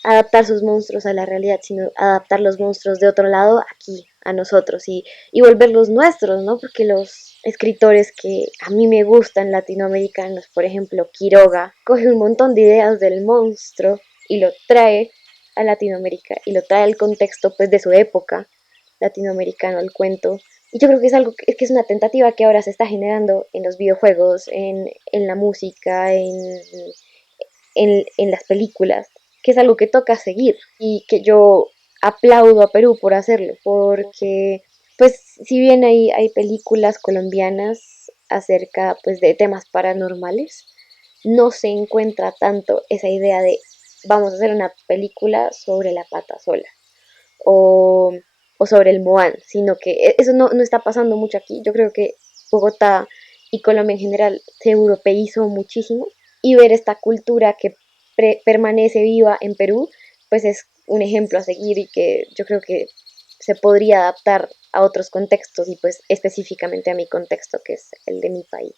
adaptar sus monstruos a la realidad, sino adaptar los monstruos de otro lado aquí, a nosotros, y volverlos nuestros, ¿no? Porque los escritores que a mí me gustan latinoamericanos, por ejemplo, Quiroga, coge un montón de ideas del monstruo y lo trae a Latinoamérica y lo trae al contexto pues de su época latinoamericano, al cuento. Y yo creo que es algo que es una tentativa que ahora se está generando en los videojuegos, en la música, en las películas, que es algo que toca seguir y que yo aplaudo a Perú por hacerlo, porque pues si bien hay películas colombianas acerca pues de temas paranormales, no se encuentra tanto esa idea de vamos a hacer una película sobre la pata sola o, o sobre el Moan, sino que eso no está pasando mucho aquí. Yo creo que Bogotá y Colombia en general se europeizó muchísimo y ver esta cultura que permanece viva en Perú, pues es un ejemplo a seguir y que yo creo que se podría adaptar a otros contextos y pues específicamente a mi contexto que es el de mi país.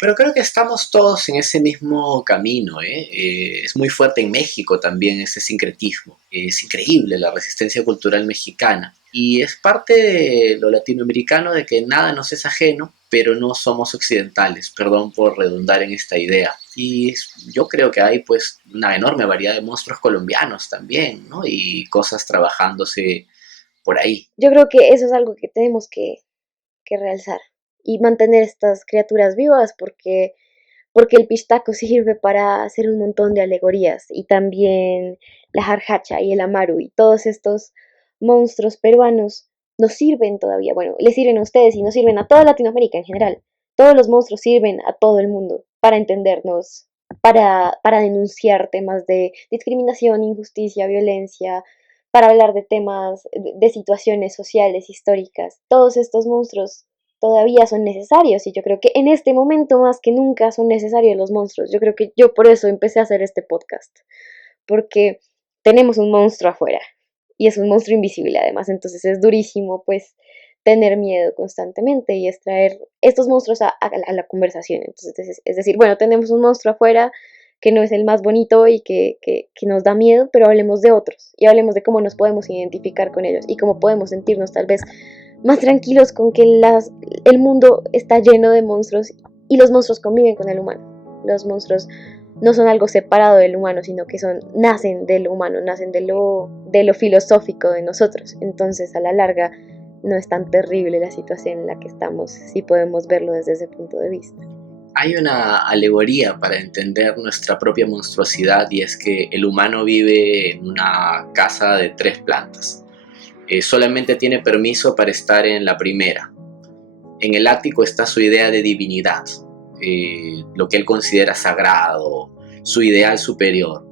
Pero creo que estamos todos en ese mismo camino, ¿eh? Es muy fuerte en México también ese sincretismo. Es increíble la resistencia cultural mexicana. Y es parte de lo latinoamericano de que nada nos es ajeno, pero no somos occidentales. Perdón por redundar en esta idea. Y yo creo que hay pues una enorme variedad de monstruos colombianos también, ¿no? Y cosas trabajándose por ahí. Yo creo que eso es algo que tenemos que realzar y mantener estas criaturas vivas porque el pistaco sirve para hacer un montón de alegorías y también la jarjacha y el amaru y todos estos monstruos peruanos nos sirven todavía, bueno, les sirven a ustedes y nos sirven a toda Latinoamérica en general. Todos los monstruos sirven a todo el mundo para entendernos, para denunciar temas de discriminación, injusticia, violencia, para hablar de temas, de situaciones sociales, históricas. Todos estos monstruos todavía son necesarios y yo creo que en este momento más que nunca son necesarios los monstruos. Yo creo que yo por eso empecé a hacer este podcast, porque tenemos un monstruo afuera y es un monstruo invisible además, entonces es durísimo pues tener miedo constantemente y extraer estos monstruos a la conversación. Entonces, es decir, bueno, tenemos un monstruo afuera que no es el más bonito y que nos da miedo, pero hablemos de otros y hablemos de cómo nos podemos identificar con ellos y cómo podemos sentirnos tal vez más tranquilos con que el mundo está lleno de monstruos y los monstruos conviven con el humano. Los monstruos no son algo separado del humano, sino que nacen del humano, nacen de lo filosófico de nosotros. Entonces, a la larga, no es tan terrible la situación en la que estamos, si podemos verlo desde ese punto de vista. Hay una alegoría para entender nuestra propia monstruosidad, y es que el humano vive en una casa de 3 plantas. Solamente tiene permiso para estar en la primera. En el ático está su idea de divinidad, lo que él considera sagrado, su ideal superior.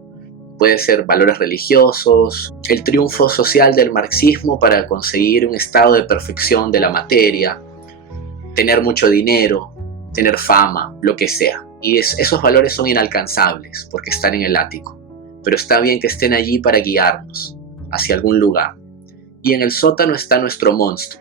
Puede ser valores religiosos, el triunfo social del marxismo para conseguir un estado de perfección de la materia, tener mucho dinero, tener fama, lo que sea. Y esos valores son inalcanzables porque están en el ático, pero está bien que estén allí para guiarnos hacia algún lugar. Y en el sótano está nuestro monstruo.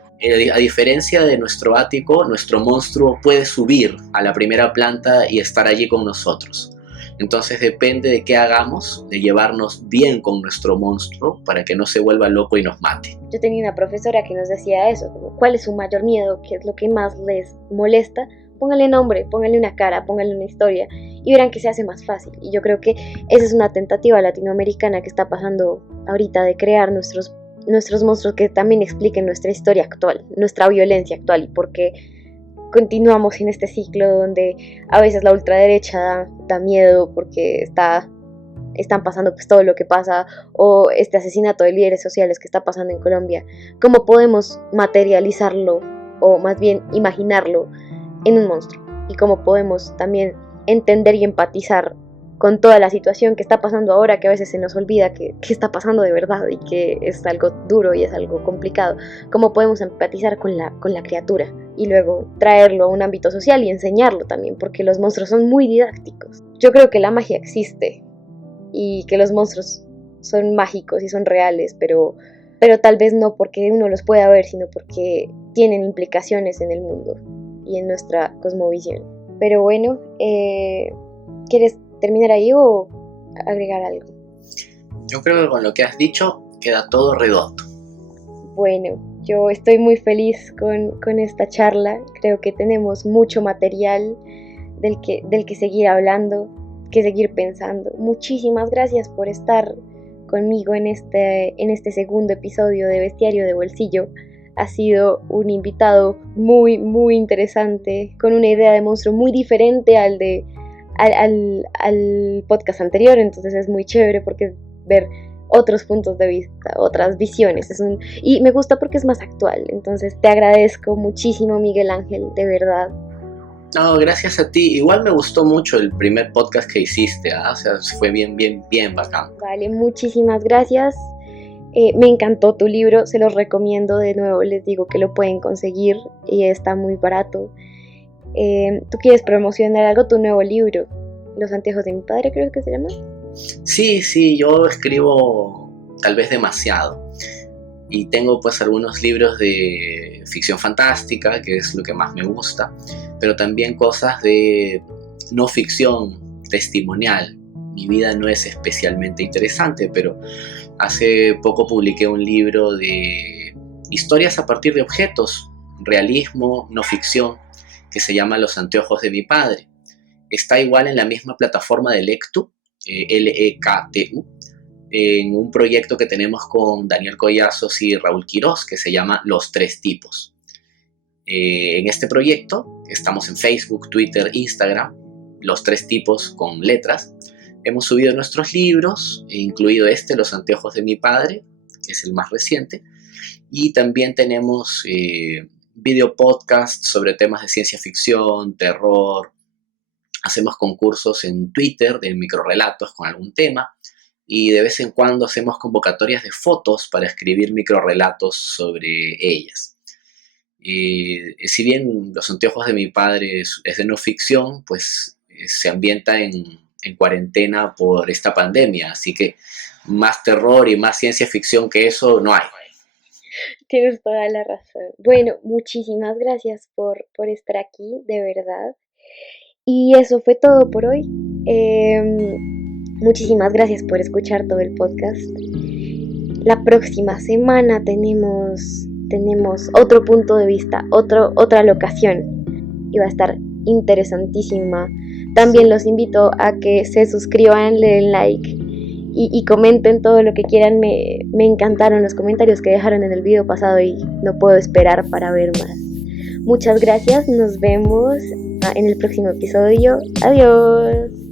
A diferencia de nuestro ático, nuestro monstruo puede subir a la primera planta y estar allí con nosotros. Entonces depende de qué hagamos, de llevarnos bien con nuestro monstruo para que no se vuelva loco y nos mate. Yo tenía una profesora que nos decía eso, como, ¿cuál es su mayor miedo? ¿Qué es lo que más les molesta? Pónganle nombre, pónganle una cara, pónganle una historia y verán que se hace más fácil. Y yo creo que esa es una tentativa latinoamericana que está pasando ahorita de crear nuestros monstruos que también expliquen nuestra historia actual, nuestra violencia actual y por qué continuamos en este ciclo donde a veces la ultraderecha da miedo porque están pasando pues todo lo que pasa, o este asesinato de líderes sociales que está pasando en Colombia. ¿Cómo podemos materializarlo o más bien imaginarlo en un monstruo? Y cómo podemos también entender y empatizar con toda la situación que está pasando ahora, que a veces se nos olvida que está pasando de verdad y que es algo duro y es algo complicado. ¿Cómo podemos empatizar con la criatura y luego traerlo a un ámbito social y enseñarlo también? Porque los monstruos son muy didácticos. Yo creo que la magia existe y que los monstruos son mágicos y son reales, pero tal vez no porque uno los pueda ver, sino porque tienen implicaciones en el mundo y en nuestra cosmovisión. Pero bueno, ¿quieres terminar ahí o agregar algo? Yo creo que con lo que has dicho queda todo redondo. Bueno, yo estoy muy feliz con esta charla. Creo que tenemos mucho material del que seguir hablando, que seguir pensando. Muchísimas gracias por estar conmigo en este segundo episodio de Bestiario de Bolsillo. Ha sido un invitado muy, muy interesante, con una idea de monstruo muy diferente al podcast anterior, entonces es muy chévere porque es ver otros puntos de vista, otras visiones, y me gusta porque es más actual. Entonces te agradezco muchísimo, Miguel Ángel, de verdad. No, gracias a ti. Igual me gustó mucho el primer podcast que hiciste, o sea, fue bien bacán. Vale, muchísimas gracias. Me encantó tu libro, se los recomiendo. De nuevo les digo que lo pueden conseguir y está muy barato. ¿Tú quieres promocionar algo? Tu nuevo libro, Los anteojos de mi padre, creo que se llama. Sí, yo escribo tal vez demasiado y tengo pues algunos libros de ficción fantástica, que es lo que más me gusta, pero también cosas de no ficción testimonial. Mi vida no es especialmente interesante, pero hace poco publiqué un libro de historias a partir de objetos, realismo, no ficción, que se llama Los anteojos de mi padre. Está igual en la misma plataforma de Lectu, Lektu, en un proyecto que tenemos con Daniel Collazos y Raúl Quirós, que se llama Los Tres Tipos. En este proyecto, estamos en Facebook, Twitter, Instagram, Los Tres Tipos con letras. Hemos subido nuestros libros, incluido Los anteojos de mi padre, que es el más reciente, y también tenemos video podcast sobre temas de ciencia ficción, terror. Hacemos concursos en Twitter de microrrelatos con algún tema, y de vez en cuando hacemos convocatorias de fotos para escribir microrrelatos sobre ellas. Si bien Los anteojos de mi padre es de no ficción, pues se ambienta en cuarentena por esta pandemia, así que más terror y más ciencia ficción que eso no hay. Tienes toda la razón. Bueno, muchísimas gracias por estar aquí, de verdad. Y eso fue todo por hoy. Muchísimas gracias por escuchar todo el podcast. La próxima semana tenemos otro punto de vista, otra locación. Y va a estar interesantísima. También los invito a que se suscriban, le den like y comenten todo lo que quieran. Me encantaron los comentarios que dejaron en el video pasado y no puedo esperar para ver más. Muchas gracias, nos vemos en el próximo episodio. Adiós.